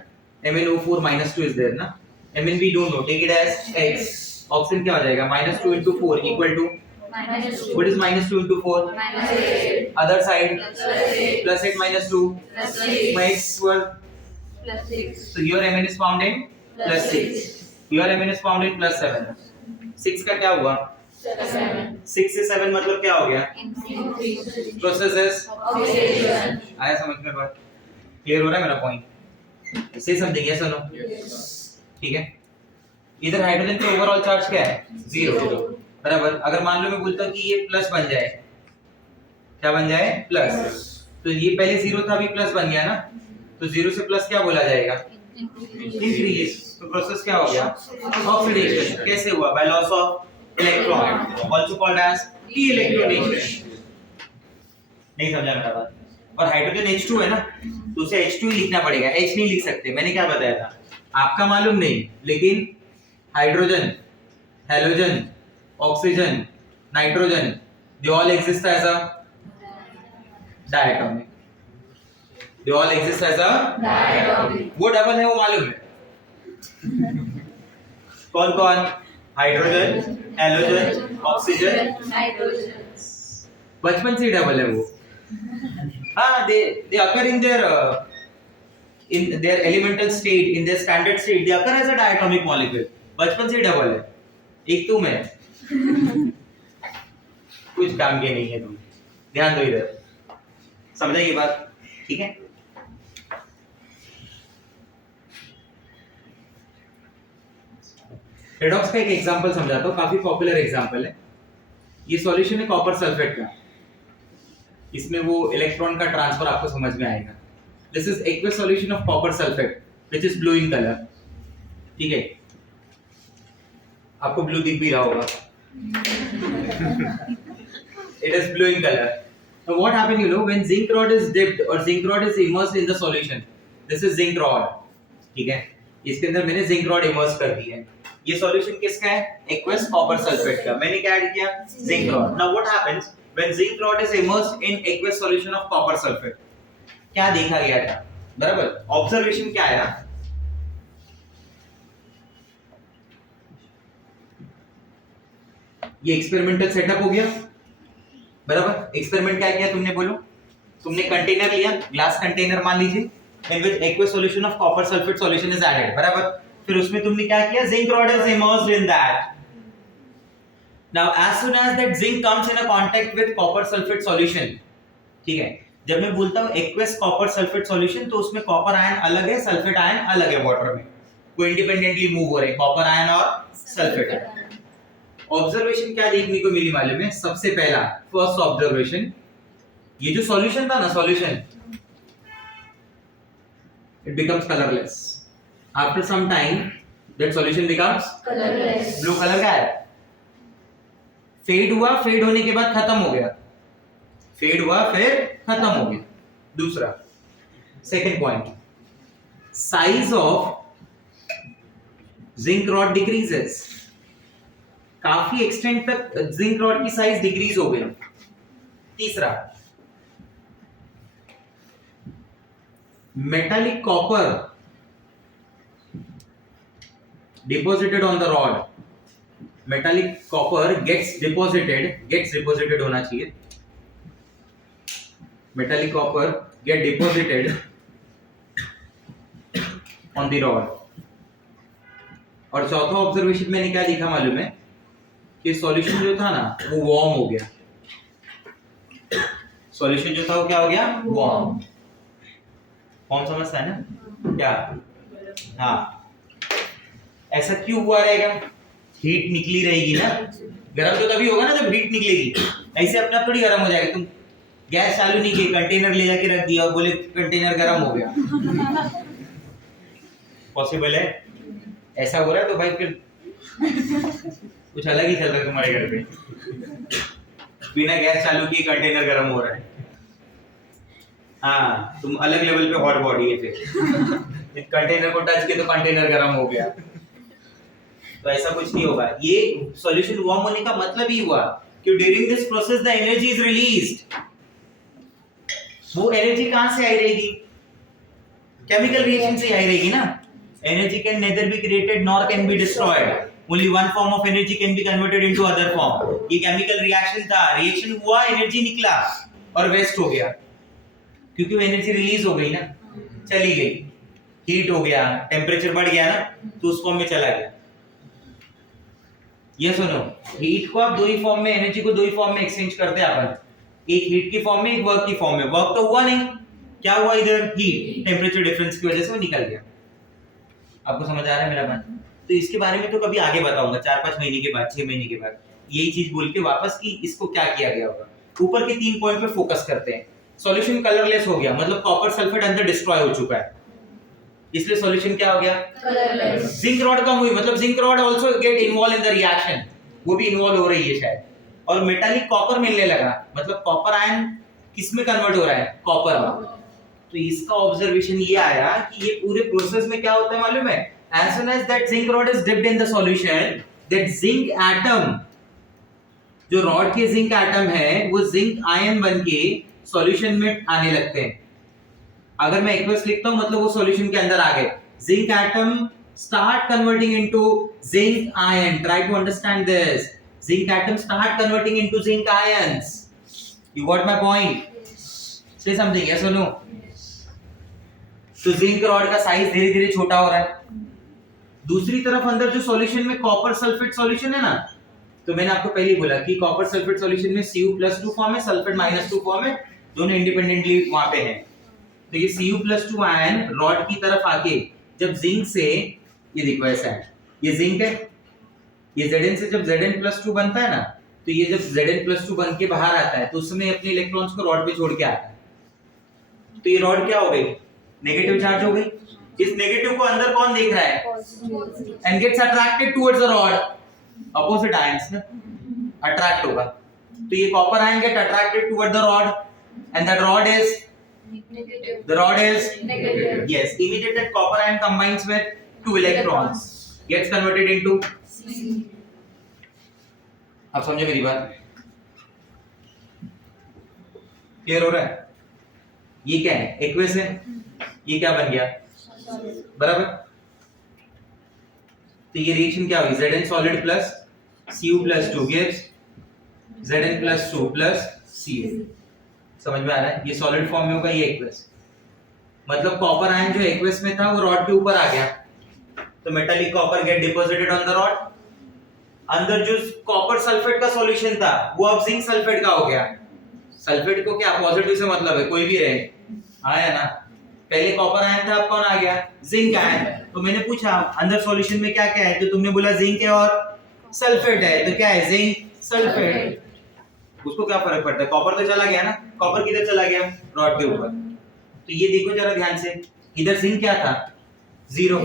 MnO4 -2 is there ना. Mn we don't know. Take it as X. Oxygen क्या हो जाएगा? -2 into 4 equal to -2. what is -2 into 4? -8. Other side +8. +8 -2 +6. makes 12. +6. So your Mn is found in +6. Your Mn is found in +7. 6 का क्या हुआ? 7. 6 से 7 मतलब क्या हो गया? Increase. Process is Oxidation. आया समझ में बात? क्लियर हो रहा है मेरा पॉइंट? से समझिए यस और नो? ठीक है. इधर हाइड्रोजन पे ओवरऑल चार्ज क्या है? 0. बराबर. अगर मान लो मैं बोलता हूं कि ये प्लस बन जाए, क्या बन जाए? प्लस. तो ये पहले 0 था, अभी प्लस बन गया ना, तो 0 से प्लस क्या बोला जाएगा? इंक्रीज. तो प्रोसेस क्या हो गया? ऑक्सीडेशन. कैसे हुआ? By loss of electron, also called as deelectronation. नहीं समझा मेरा बात? और हाइड्रोजन H2 है ना, तो उसे H2 ही लिखना पड़ेगा, H नहीं लिख सकते. मैंने क्या बताया था आपका मालूम नहीं, लेकिन hydrogen, halogen, oxygen, nitrogen, They all exist as a diatomic. They all exist as a Diatomic. वो डबल है वो मालूम है कौन कौन हाइड्रोजन हेलोजन ऑक्सीजन Nitrogen. बचपन से ही डबल है वो हाँ they occur in their elemental state in their standard state they occur as a diatomic molecule बचपन से ही डबल है एक तुम है कुछ काम के नहीं है तुम ध्यान दो इधर समझा ये बात ठीक है रेडॉक्स का एक एग्जांपल समझाता हूँ काफी पॉपुलर एग्जांपल है ये सॉल्यूशन है कॉपर सल्फेट का इसमें वो इलेक्ट्रॉन का ट्रांसफर आपको समझ में आएगा this is aqueous solution of copper sulphate which is blue in colour ठीक है आपको ब्लू दिख भी रहा होगा it is blue in color now what happened you know when zinc rod is dipped or zinc rod is immersed in the solution this is zinc rod ठीक है इसके अंदर मैंने zinc rod immerse कर दी है ये सॉल्यूशन किसका है aqueous copper sulfate का मैंने क्या ऐड किया zinc rod now what happens when zinc rod is immersed in aqueous solution of copper sulfate क्या देखा गया था बराबर ऑब्जर्वेशन क्या आया ये एक्सपेरिमेंटल सेटअप हो गया बराबर एक्सपेरिमेंट क्या किया तुमने बोलो तुमने कंटेनर लिया ग्लास कंटेनर मान लीजिए in which aqueous solution of copper sulfate solution is added बराबर फिर उसमें तुमने क्या किया zinc rod is immersed in that now as soon as that zinc comes in a contact with copper sulfate solution ठीक है जब मैं बोलता हूं aqueous copper sulfate solution तो उसमें कॉपर आयन अलग है सल्फेट आयन अलग है वाटर में वो इंडिपेंडेंटली मूव हो रहे हैं कॉपर आयन और सल्फेट आयन ऑब्जर्वेशन क्या देखने को मिली मालूम है सबसे पहला फर्स्ट ऑब्जर्वेशन ये जो सॉल्यूशन था ना solution it becomes colourless after some time that solution becomes Colorless. Blue colour का है फेड हुआ फेड होने के बाद खत्म हो गया फेड हुआ फिर खत्म हो गया दूसरा second point size of zinc rod decreases काफी एक्सटेंट तक जिंक रॉड की साइज डिक्रीज हो गई तीसरा metallic copper deposited on the rod metallic copper gets deposited होना चाहिए metallic copper get deposited on the rod और चौथा ऑब्जर्वेशन मैंने क्या देखा मालूम है कि सॉल्यूशन जो था ना वो वार्म हो गया सॉल्यूशन जो था वो क्या हो गया वार्म समझता है ना क्या हाँ ऐसा क्यों हुआ रहेगा हीट निकली रहेगी ना गर्म तो तभी होगा ना जब हीट निकलेगी ऐसे अपने आप थोड़ी गर्म हो जाएगा तुम गैस चालू नहीं की कंटेनर ले जाके रख दिया और बोले कंटेनर गर्म हो गया पॉसिबल है ऐसा हो रहा है तो भाई फिर कुछ अलग ही चल रहा है तुम्हारे घर पे बिना गैस चालू किए कंटेनर गर्म हो रहा है हाँ तुम अलग लेवल पे हॉट बॉडी है फिर कंटेनर को टच किया तो कंटेनर गर्म हो गया तो ऐसा कुछ नहीं होगा ये सॉल्यूशन वार्म होने का मतलब ही हुआ कि during this process the energy is released वो एनर्जी कहां से आई रहेगी केमिकल रिएक्शन से आई रहेगी ना energy can neither be created nor can be destroyed only one form of energy can be converted into other form ये केमिकल रिएक्शन था reaction हुआ एनर्जी निकला और वेस्ट हो गया क्योंकि वो एनर्जी रिलीज हो गई ना चली गई हीट हो गया टेम्परेचर बढ़ गया ना तो उस फॉर्म में चला गया ये सुनो हीट को आप दो ही फॉर्म में एनर्जी को दो ही फॉर्म में एक्सचेंज करते हैं अपन एक हीट की फॉर्म में एक वर्क की फॉर्म में वर्क तो हुआ नहीं क्या हुआ इधर हीट टेम्परेचर डिफरेंस की वजह से वो निकल गया आपको समझ आ रहा है मेरा बात तो इसके बारे में तो कभी आगे बताऊंगा 4-5 महीने के बाद 6 महीने के बाद यही चीज बोल के वापस कि इसको क्या किया गया होगा ऊपर के 3 पॉइंट पे फोकस करते हैं सॉल्यूशन कलरलेस हो गया मतलब कॉपर सल्फेट अंदर डिस्ट्रॉय हो चुका है इसलिए सॉल्यूशन क्या हो गया Colorless. जिंक रॉड कम हुई मतलब zinc rod also get involve in the reaction वो भी इन्वॉल्व हो रही है शायद और मेटालिक कॉपर मिलने लगा मतलब कॉपर आयन किस में कन्वर्ट हो रहा है कॉपर में तो इसका ऑब्जर्वेशन ये आया कि ये पूरे प्रोसेस में क्या होता है मालूम है as soon as that zinc rod is dipped in the solution that zinc atom जो रॉड के जिंक एटम है वो जिंक आयन बन के सॉल्यूशन में आने लगते हैं। अगर मैं एक्वस लिखता हूं मतलब वो सॉल्यूशन के अंदर आ गए। Zinc atom start converting into zinc ion. Try to understand this. Zinc atoms start converting into zinc ions. You got my point? Say something. Yes or no? तो जिंक रॉड का size धीरे धीरे छोटा हो रहा है। दूसरी तरफ अंदर जो सॉल्यूशन में कॉपर सल्फेट सॉल्यूशन है ना, तो मैंने आपको पहले ही बोला कि कॉपर सल्फेट सॉल्यूशन में Cu+2 फॉर्म है, सल्फेट -2 फॉर्म है, दोनों इंडिपेंडेंटली वहां पे हैं। तो ये Cu+2 आयन रॉड की तरफ आके जब जिंक से, ये देखो ऐसा है, ये जिंक है, ये Zn से जब Zn+2 बनता है ना, तो ये जब Zn+2 बन के बाहर आता है तो उस समय अपने इलेक्ट्रॉन्स को रॉड पे छोड़ के आता है। तो ये रॉड क्या हो गई? नेगेटिव चार्ज हो गई। इस नेगेटिव को अंदर कौन देख रहा है? And gets attracted towards the rod. Opposite ions ना अट्रैक्ट होगा। तो ये copper ion get attracted toward the rod and that rod is Negative. the rod is Negative. yes, immediately that copper ion combines with 2 electrons, gets converted into C. अब समझो मेरी बात, clear हो रहा है? ये क्या है? एक्वस है, ये क्या बन गया? बराबर। तो ये रिएक्शन क्या हुई? Zn solid plus Cu+2 gives Zn+2 plus Cu। समझ में आ रहा है? ये सॉलिड फॉर्म में होगा, ये एक्वस। मतलब कॉपर आयन जो एक्वस में था वो रॉड के ऊपर आ गया, तो metallic copper get deposited on the rod. अंदर जो कॉपर सल्फेट का सॉल्यूशन था वो अब जिंक सल्फेट का हो गया। सल्फेट को क्या पॉजिटिव से मतलब है, कोई भी रहे, आया ना? पहले कॉपर आयन था, अब कौन आ गया? Zinc ion. तो मैंने पूछा अंदर सॉल्यूशन में क्या क्या है, तो तुमने बोला जिंक है और सल्फेट है, तो क्या है? Zinc sulphate. उसको क्या फर्क पड़ता है? कॉपर तो चला गया ना, कॉपर किधर चला गया? रॉड के ऊपर। तो ये देखो जरा ध्यान से, इधर जिंक क्या था? 0।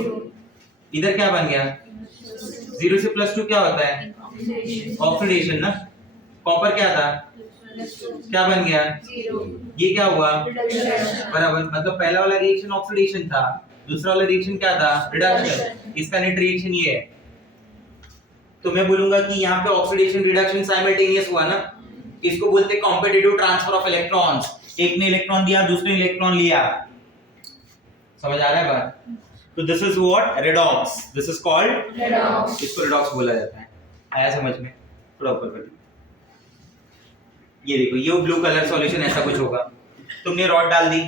इधर क्या बन गया? 0 से +2 क्या होता है? ऑक्सीडेशन ना। कॉपर क्या था? क्या बन गया? 0. ये क्या हुआ? Reduction. बराबर। मतलब पहला वाला रिएक्शन ऑक्सीडेशन था, दूसरा वाला रिएक्शन क्या था? रिडक्शन। इसका नेट रिएक्शन ये है। तो मैं बोलूंगा कि यहाँ पे ऑक्सीडेशन रिडक्शन साइमल्टेनियस हुआ ना, इसको बोलते हैं कॉम्पिटिटिव ट्रांसफर ऑफ इलेक्ट्रॉन्स। एक ने इलेक्ट्रॉन दिया, दूसरे ने इलेक्ट्रॉन लिया। समझ आ रहा है बात? तो this is what? Redox. This is called Redox. इसको रेडॉक्स बोला जाता है। आया समझ में? थोड़ा ऊपर कर। ये देखो, ये ब्लू कलर सॉल्यूशन ऐसा कुछ होगा। तुमने रॉड डाल दी,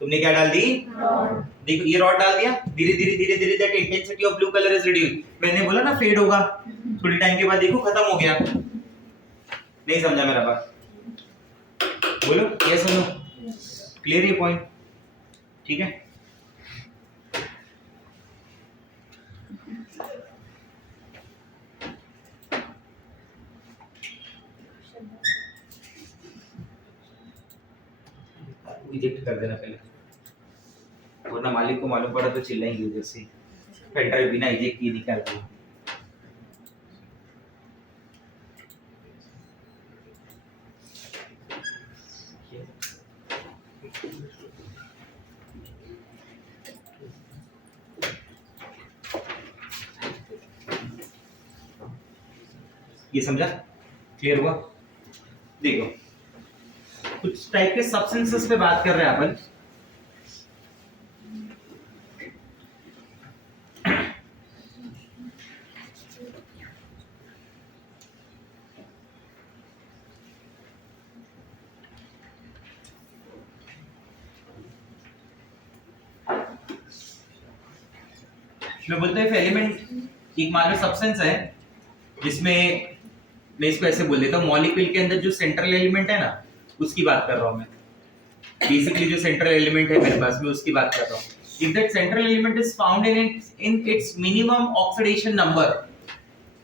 तुमने क्या डाल दी? Rod. देखो ये रॉड डाल दिया, धीरे धीरे धीरे धीरे that intensity of blue colour is reduce. मैंने बोला ना फेड होगा, थोड़ी टाइम के बाद देखो खत्म हो गया। नहीं समझा मेरा बात? बोलो यस और नो। क्लियर ये पॉइंट? ठीक है। इजेक्ट कर देना पहले, वरना मालिक को मालूम पड़ा तो चिल्लाएंगे उधर से, पेन ड्राइव बिना इजेक्ट किए निकाल दो। ये समझा? क्लियर हुआ? देखो कुछ टाइप के सब्सटेंसेस पे बात कर रहे हैं अपन। मैं बोलते हैं एलिमेंट एक मान लो सब्सटेंस है जिसमें, मैं इसको ऐसे बोल देता हूँ, मॉलिक्यूल के अंदर जो सेंट्रल एलिमेंट है ना उसकी बात कर रहा हूँ मैं। बेसिकली जो सेंट्रल एलिमेंट है मेरे पास में उसकी बात कर रहा हूँ। If that central element is found in its minimum oxidation number,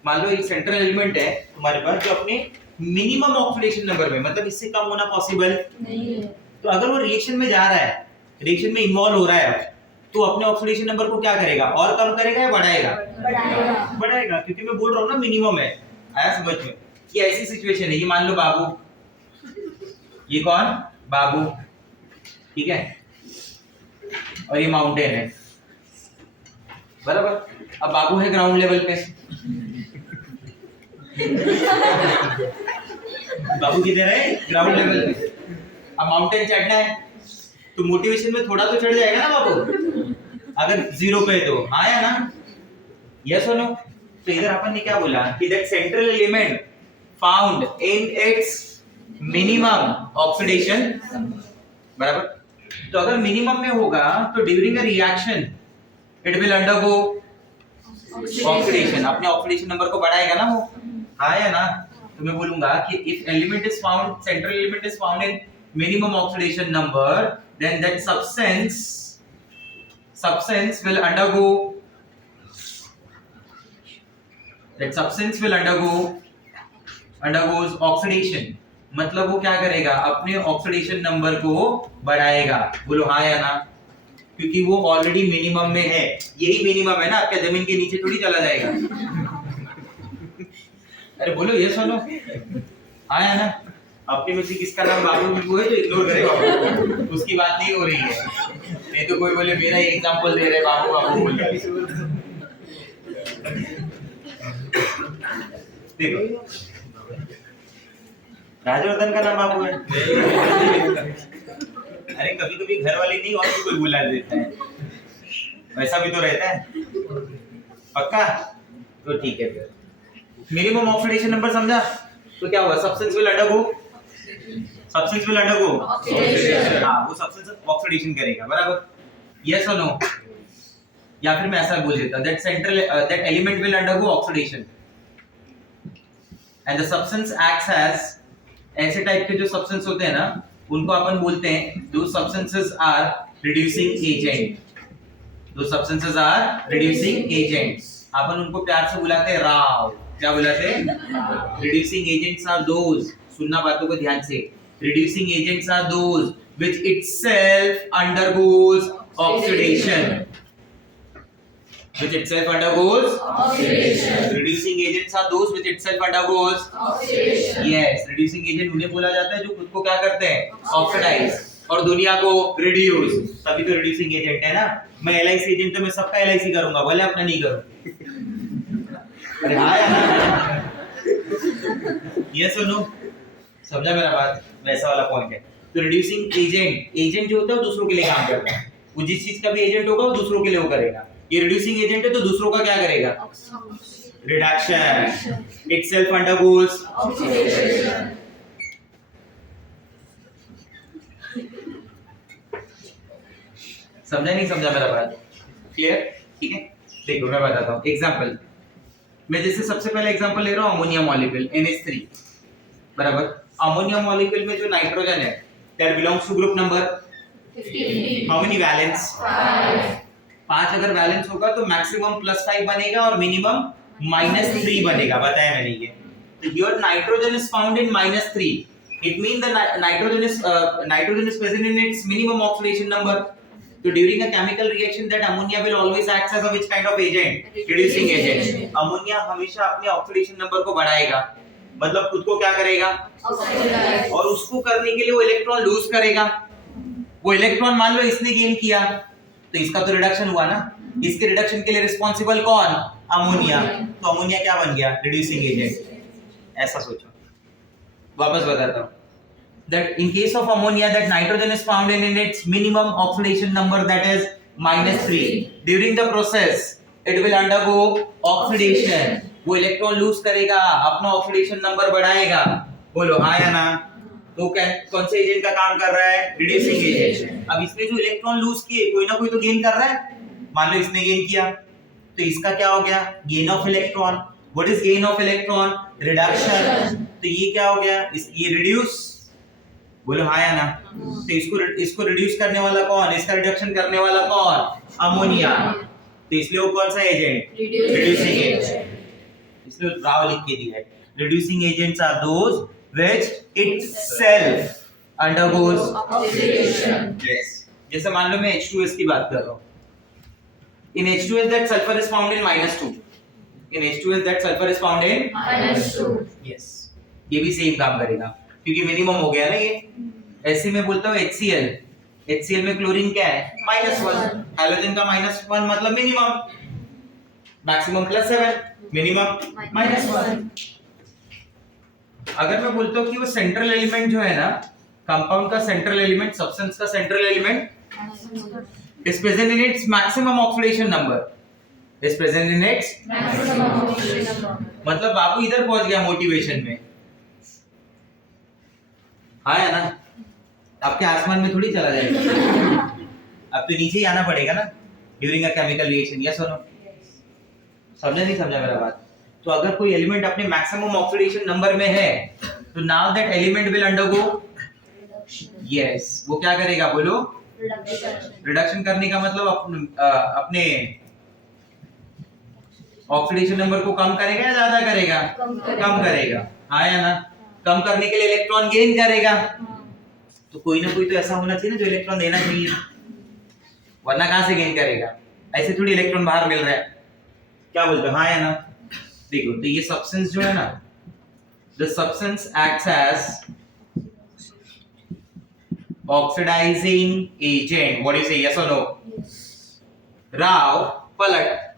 मान लो एक सेंट्रल एलिमेंट है तुम्हारे पास जो अपने मिनिमम ऑक्सीडेशन नंबर में, मतलब इससे कम होना पॉसिबल नहीं है। तो अगर वो रिएक्शन में जा रहा है, रिएक्शन में इन्वॉल्व हो रहा है, तो अपने ऑक्सीडेशन नंबर को क्या करेगा? और कम करेगा या बढ़ाएगा? बढ़ाएगा। बढ़ाएगा, क्योंकि मैं बोल रहा हूँ ना मिनिमम है। आया समझ में? ये ऐसी सिचुएशन है, ये मान लो बाबू, ये कौन? बाबू, ठीक है, और ये माउंटेन है, बराबर। अब बाबू है ग्राउंड लेवल पे, बाबू किधर है? ग्राउंड लेवल पे। अब माउंटेन चढ़ना है तो मोटिवेशन में थोड़ा तो चढ़ जाएगा ना बाबू, अगर 0 पे है तो। हाँ या ना? यस और नो? तो इधर अपन ने क्या बोला कि that central element found in its minimum oxidation, बराबर। तो अगर मिनिमम में होगा तो during a reaction it will undergo oxidation, अपने ऑक्सीडेशन नंबर को बढ़ाएगा ना वो। हाँ या ना? तो मैं बोलूंगा कि if element is found, central element is found in minimum oxidation number, then that substance will undergoes oxidation। मतलब वो क्या करेगा? अपने ऑक्सीडेशन नंबर को बढ़ाएगा। बोलो हाँ या ना? क्योंकि वो ऑलरेडी मिनिमम में है। यही मिनिमम है ना, आपके जमीन के नीचे थोड़ी चला जाएगा। अरे बोलो यस और नो? हाँ या ना? आपके में से किसका नाम बाबू है तो इग्नोर करे बाबू, उसकी बात नहीं हो रही है। नहीं तो कोई बोले मेरा एग्जांपल दे रहे बाबू बाबू बोल रहे। देखो राजवर्धन का नाम बाबू है। अरे कभी कभी घर वाले नहीं और भी कोई बुला देता है, वैसा भी तो रहता है। पक्का? तो ठीक है फिर मिनिमम ऑक्सीडेशन नंबर समझा? तो क्या हुआ? Substance will undergo oxidation. हाँ, वो सब्सटेंस ऑक्सीडेशन करेगा, बराबर। यस और नो? या फिर मैं ऐसा बोल देता that element will undergo oxidation and the substance acts as, ऐसे टाइप के जो सब्सटेंस होते हैं ना उनको अपन बोलते हैं दो सब्सटेंसेस आर रिड्यूसिंग एजेंट। दो सब्सटेंसेस आर रिड्यूसिंग एजेंट्स, अपन उनको प्यार से बुलाते हैं राव। क्या बुलाते हैं? रिड्यूसिंग एजेंट्स आर दोज, सुनना बातों को ध्यान से, reducing agents are those which itself undergoes oxidation, which itself undergoes oxidation। reducing agents are those which itself undergoes oxidation। yes, reducing agent उन्हें बोला जाता है जो खुद को क्या करते हैं? ऑक्सीडाइज, और दुनिया को रिड्यूस, तभी तो रिड्यूसिंग एजेंट है ना। मैं एलआईसी एजेंट तो मैं सबका एलआईसी करूंगा, भले अपना नहीं करूं। अरे हाँ यार, यस और नो? समझा मेरा बात? वैसा वाला पॉइंट है। तो रिड्यूसिंग एजेंट जो होता है वो दूसरों के लिए काम करता है। वो जिस चीज का भी एजेंट होगा वो दूसरों के लिए वो करेगा। ये रिड्यूसिंग एजेंट है तो दूसरों का क्या करेगा? रिडक्शन। Itself undergoes oxidation. समझा नहीं समझा मेरा बात? क्लियर? ठीक है, देखो मैं बताता हूँ एग्जांपल। मैं जैसे सबसे पहले एग्जांपल ले रहा हूँ अमोनिया मॉलिक्यूल NH3, बराबर। अमोनिया मॉलिक्यूल में जो नाइट्रोजन है that belongs to group number 15। How many valence? 5 अगर वैलेंस होगा तो मैक्सिमम +5 बनेगा और मिनिमम -3 बनेगा, बताया मैंने ये। तो your nitrogen is found in -3, it mean the nitrogen is present in its minimum oxidation number. So during a chemical reaction that ammonia will always act as a which kind of agent? Reducing agent। Ammonia हमेशा अपने oxidation number को बढ़ाएगा, मतलब खुद को क्या करेगा? Oxidise. और उसको करने के लिए वो इलेक्ट्रॉन लूज करेगा। वो इलेक्ट्रॉन मान लो इसने गेन किया तो इसका तो रिडक्शन हुआ ना। इसके रिडक्शन के लिए रिस्पांसिबल कौन? अमोनिया। तो अमोनिया क्या बन गया? Reducing agent. ऐसा सोचो। वापस बताता हूँ। That in case of ammonia that nitrogen is found in its minimum oxidation number that is -3. During the process it will undergo oxidation। वो इलेक्ट्रॉन लूज करेगा, अपना ऑक्सीडेशन नंबर बढ़ाएगा। बोलो हाँ या ना? तो कौन से एजेंट का काम कर रहा है? Reducing agent. अब इसने जो इलेक्ट्रॉन लूज किए कोई ना कोई तो गेन कर रहा है। मान लो इसने गेन किया तो इसका क्या हो गया? Gain of electron. What is gain of electron? Reduction. तो ये क्या हो गया? ये रिड्यूस। बोलो हाँ या ना? तो इसको रिड्यूस करने वाला कौन? इसका रिडक्शन करने वाला कौन? अमोनिया। तो इसलिए वो कौन सा एजेंट? Reducing agent. इसलिए राव लिख के दिया है reducing agents are those which itself undergoes oxidation. Yes, जैसे मान लो मैं H2S की बात कर रहा हूँ। इन H2S that sulfur is found in -2। in H2S that sulfur is found in -2। Yes, ये भी सेम काम करेगा क्योंकि मिनिमम हो गया ना ये। ऐसे में बोलता हूँ HCl में क्लोरीन क्या है? -1। हैलोजन का -1 मतलब मिनिमम, मैक्सिमम +7, मिनिमम -1। अगर मैं बोलता हूँ कि वो सेंट्रल एलिमेंट जो है ना, कंपाउंड का सेंट्रल एलिमेंट, सब्सटेंस का central element is present in its maximum oxidation number, is present in its मतलब बाबू इधर पहुंच गया मोटिवेशन में, हाँ है ना, आपके आसमान में थोड़ी चला जाएगा, अब तो नीचे ही आना पड़ेगा ना during a chemical reaction, yes और नो? समझा नहीं समझा मेरा बात? तो अगर कोई एलिमेंट अपने मैक्सिमम ऑक्सीडेशन नंबर में है तो now that element will undergo, yes, वो क्या करेगा बोलो? रिडक्शन करने का मतलब अपने ऑक्सीडेशन नंबर को कम करेगा या ज्यादा करेगा? कम करेगा, हाँ या ना? कम करने के लिए इलेक्ट्रॉन गेन करेगा, तो कोई ना कोई तो ऐसा होना चाहिए ना जो इलेक्ट्रॉन देना चाहिए, वरना कहां से गेन करेगा? ऐसे थोड़ी इलेक्ट्रॉन बाहर मिल रहा है, क्या बोलते हो, हाँ या ना? देखो तो ये सब्सटेंस जो है ना, the substance acts as oxidising agent, what you say, yes और नो? राव पलट,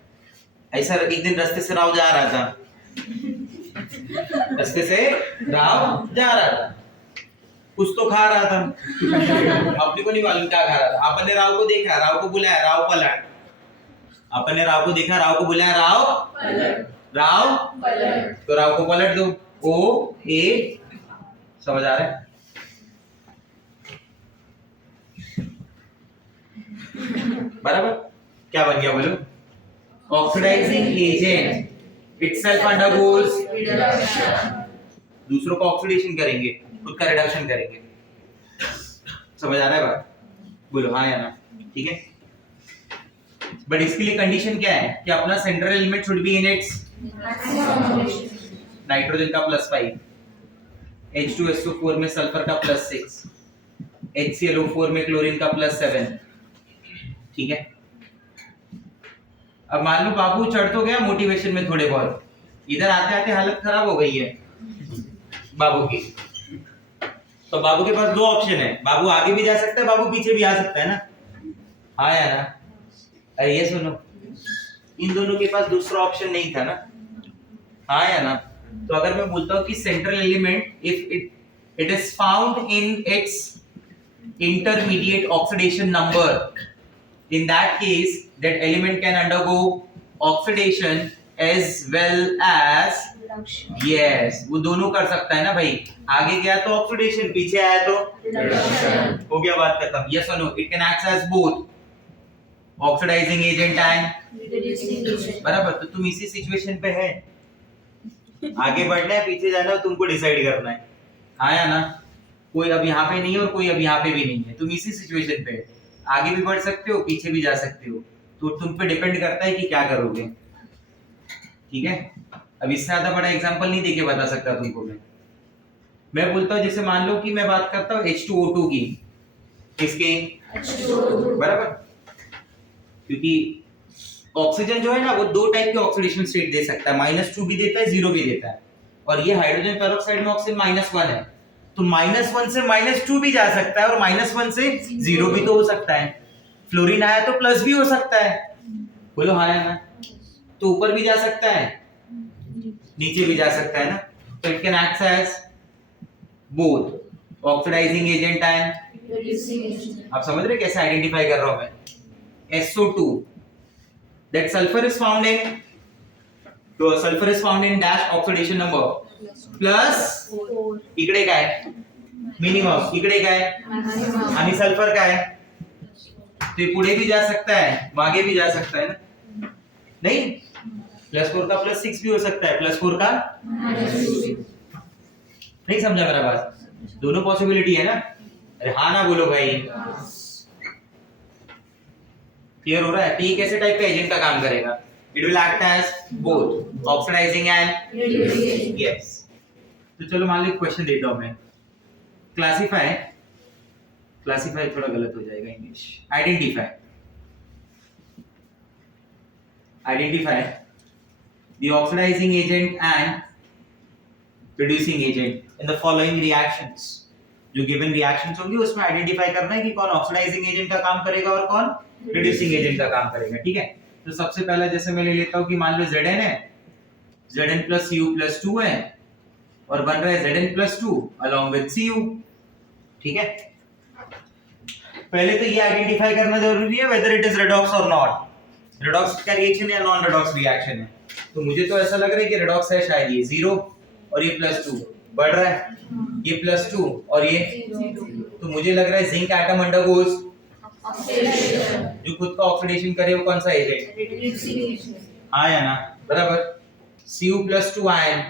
ऐसा एक दिन रास्ते से राव जा रहा था, रास्ते से राव जा रहा था, कुछ तो खा रहा था, अपने को नहीं मालूम क्या खा रहा था, आपने राव को देखा, राव को बुलाया, राव पलट, आपने राव को देखा, राव को बुलाया, राव पलट, राव पलट, तो राव को पलट दो, ओ ए, समझ आ रहा है? बराबर, क्या बन गया बोलो? ऑक्सीडाइजिंग एजेंट इटसेल्फ अंडरगोज दूसरों को ऑक्सीडेशन करेंगे, खुद का रिडक्शन करेंगे, समझ आ रहा है बात? बोलो हाँ या ना? ठीक है, बट इसके लिए कंडीशन क्या है कि अपना central element should be in its nitrogen का +5, H2SO4 में सल्फर का +6, HClO4 में क्लोरीन का +7, ठीक है। अब मान लो बाबू चढ़ तो गया मोटिवेशन में थोड़े बहुत, इधर आते आते हालत खराब हो गई है बाबू की, तो बाबू के पास दो ऑप्शन है, बाबू आगे भी जा सकता है, बाबू पीछे भी आ सकता है ना, हाँ या ना? अरे ये सुनो, इन दोनों के पास दूसरा ऑप्शन नहीं था ना, हाँ या ना? तो अगर मैं बोलता हूँ कि central element if it is found in its intermediate oxidation number, in that case that element can undergo oxidation as well as yes, वो दोनों कर सकता है ना भाई, आगे गया तो ऑक्सीडेशन, पीछे आया तो रिडक्शन, हो गया बात खत्म, यस और no? It can act as both oxidising agent and reducing agent, बराबर। तो तुम इसी सिचुएशन पे है, आगे बढ़ना है पीछे जाना है, तुमको डिसाइड करना है, हाँ या ना? कोई अब यहाँ पे नहीं है और कोई अब यहाँ पे भी नहीं है, तुम इसी सिचुएशन पे है, आगे भी बढ़ सकते हो, पीछे भी जा सकते हो, तो तुम पे डिपेंड करता है कि क्या करोगे, ठीक है। अब इससे ज्यादा बड़ा एग्जांपल नहीं देके बता सकता तुमको मैं बोलता हूँ जैसे मान लो कि मैं बात करता हूँ H2O2 की, किसके? H2O2, बराबर, क्योंकि ऑक्सीजन जो है ना वो दो टाइप के ऑक्सीडेशन स्टेट दे सकता है, -2 भी देता है, 0 भी देता है, और ये हाइड्रोजन पेरोक्साइड में ऑक्सीजन -1 है, तो -1 से -2 भी जा सकता है और -1 से 0 भी तो हो सकता है, फ्लोरीन आया तो प्लस भी हो सकता है, बोलो हाँ या ना? तो ऊपर भी जा सकता है, नीचे भी जा सकता है ना, तो it can act as both oxidising agent and reducing agent. आप समझ रहे कैसे आइडेंटिफाई कर रहा हूं मैं? SO2 that sulfur is found in, तो sulfur is found in dash oxidation number +4, इकडे काय मिनिमम, इकडे काय आणि सल्फर काय, तो पुढे भी जा सकता है, आगे भी जा सकता है ना, नहीं? +4 का +6 भी हो सकता है, +4 का नहीं, समझा मेरा बात? दोनों पॉसिबिलिटी है ना, अरे हाँ ना बोलो भाई, क्लियर हो रहा है? ठीक, कैसे टाइप का एजेंट का काम करेगा? It will act as both oxidising and reducing, yes. तो चलो मान लो क्वेश्चन देता हूं मैं, क्लासिफाई थोड़ा गलत हो जाएगा English, identify the oxidizing agent and reducing agent in the following reactions, जो given reactions होंगी उसमें आइडेंटिफाई करना है कि कौन ऑक्सीडाइजिंग एजेंट का काम करेगा और कौन रिड्यूसिंग एजेंट का काम करेगा, ठीक है। तो सबसे पहला जैसे मैं ले लेता हूं कि मान लो Zn है, Zn + U + 2 है, और बन रहा है Zn+2 along with Cu। ठीक है, पहले तो ये आइडेंटिफाई करना जरूरी है whether it is redox or not, redox का रिएक्शन है या नॉन redox रिएक्शन है। तो मुझे तो ऐसा लग रहा है कि redox है शायद ये 0 और ये +2 बढ़ रहा है, ये +2 और ये, तो मुझे लग रहा है जिंक एटम अंडरगोज, जो खुद का ऑक्सीडेशन करे वो कौन सा एजेंट, हाँ या ना, बराबर। Cu+2 ion,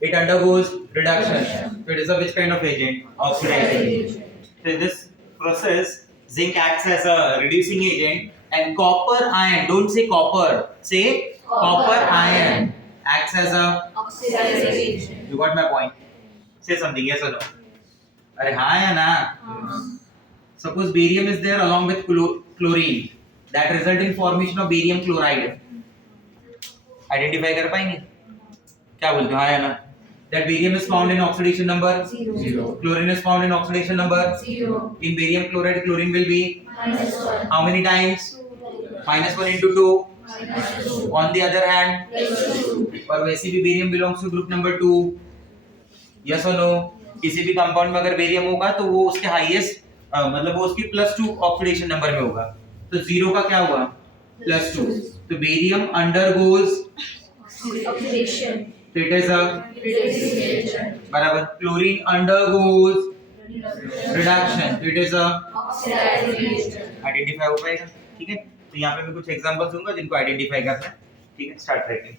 it undergoes reduction, so it is a which kind of agent, oxidizing। So in this process zinc acts as a reducing agent and copper ion, don't say copper, say copper ion acts as a oxidizing agent। You got my point? Say something, yes or no? अरे हाँ या ना? Suppose barium is there along with chlorine, that result in formation of barium chloride। Identify कर पाएंगे? क्या बोलते हो, हाँ या ना? That barium is found in oxidation number 0, chlorine is found in oxidation number 0, in barium chloride chlorine will be -1, how many times, -1 into 2, on the other hand +2, और वैसे भी barium belongs to group number 2, yes और no. किसी भी compound में अगर barium होगा तो वो उसके हाईएस्ट मतलब वो उसकी +2 ऑक्सीडेशन नंबर में होगा, तो 0 का क्या हुआ, +2, तो बेरियम अंडरगोज, oxidation, तो it is a, reducing agent, बराबर। क्लोरीन अंडरगोज रिडक्शन, तो it is a, oxidizing agent। Identify हो पाएगा। ठीक है, तो यहाँ पे मैं कुछ एग्जांपल्स दूंगा जिनको आइडेंटिफाई करना है। ठीक है, स्टार्ट करेंगे।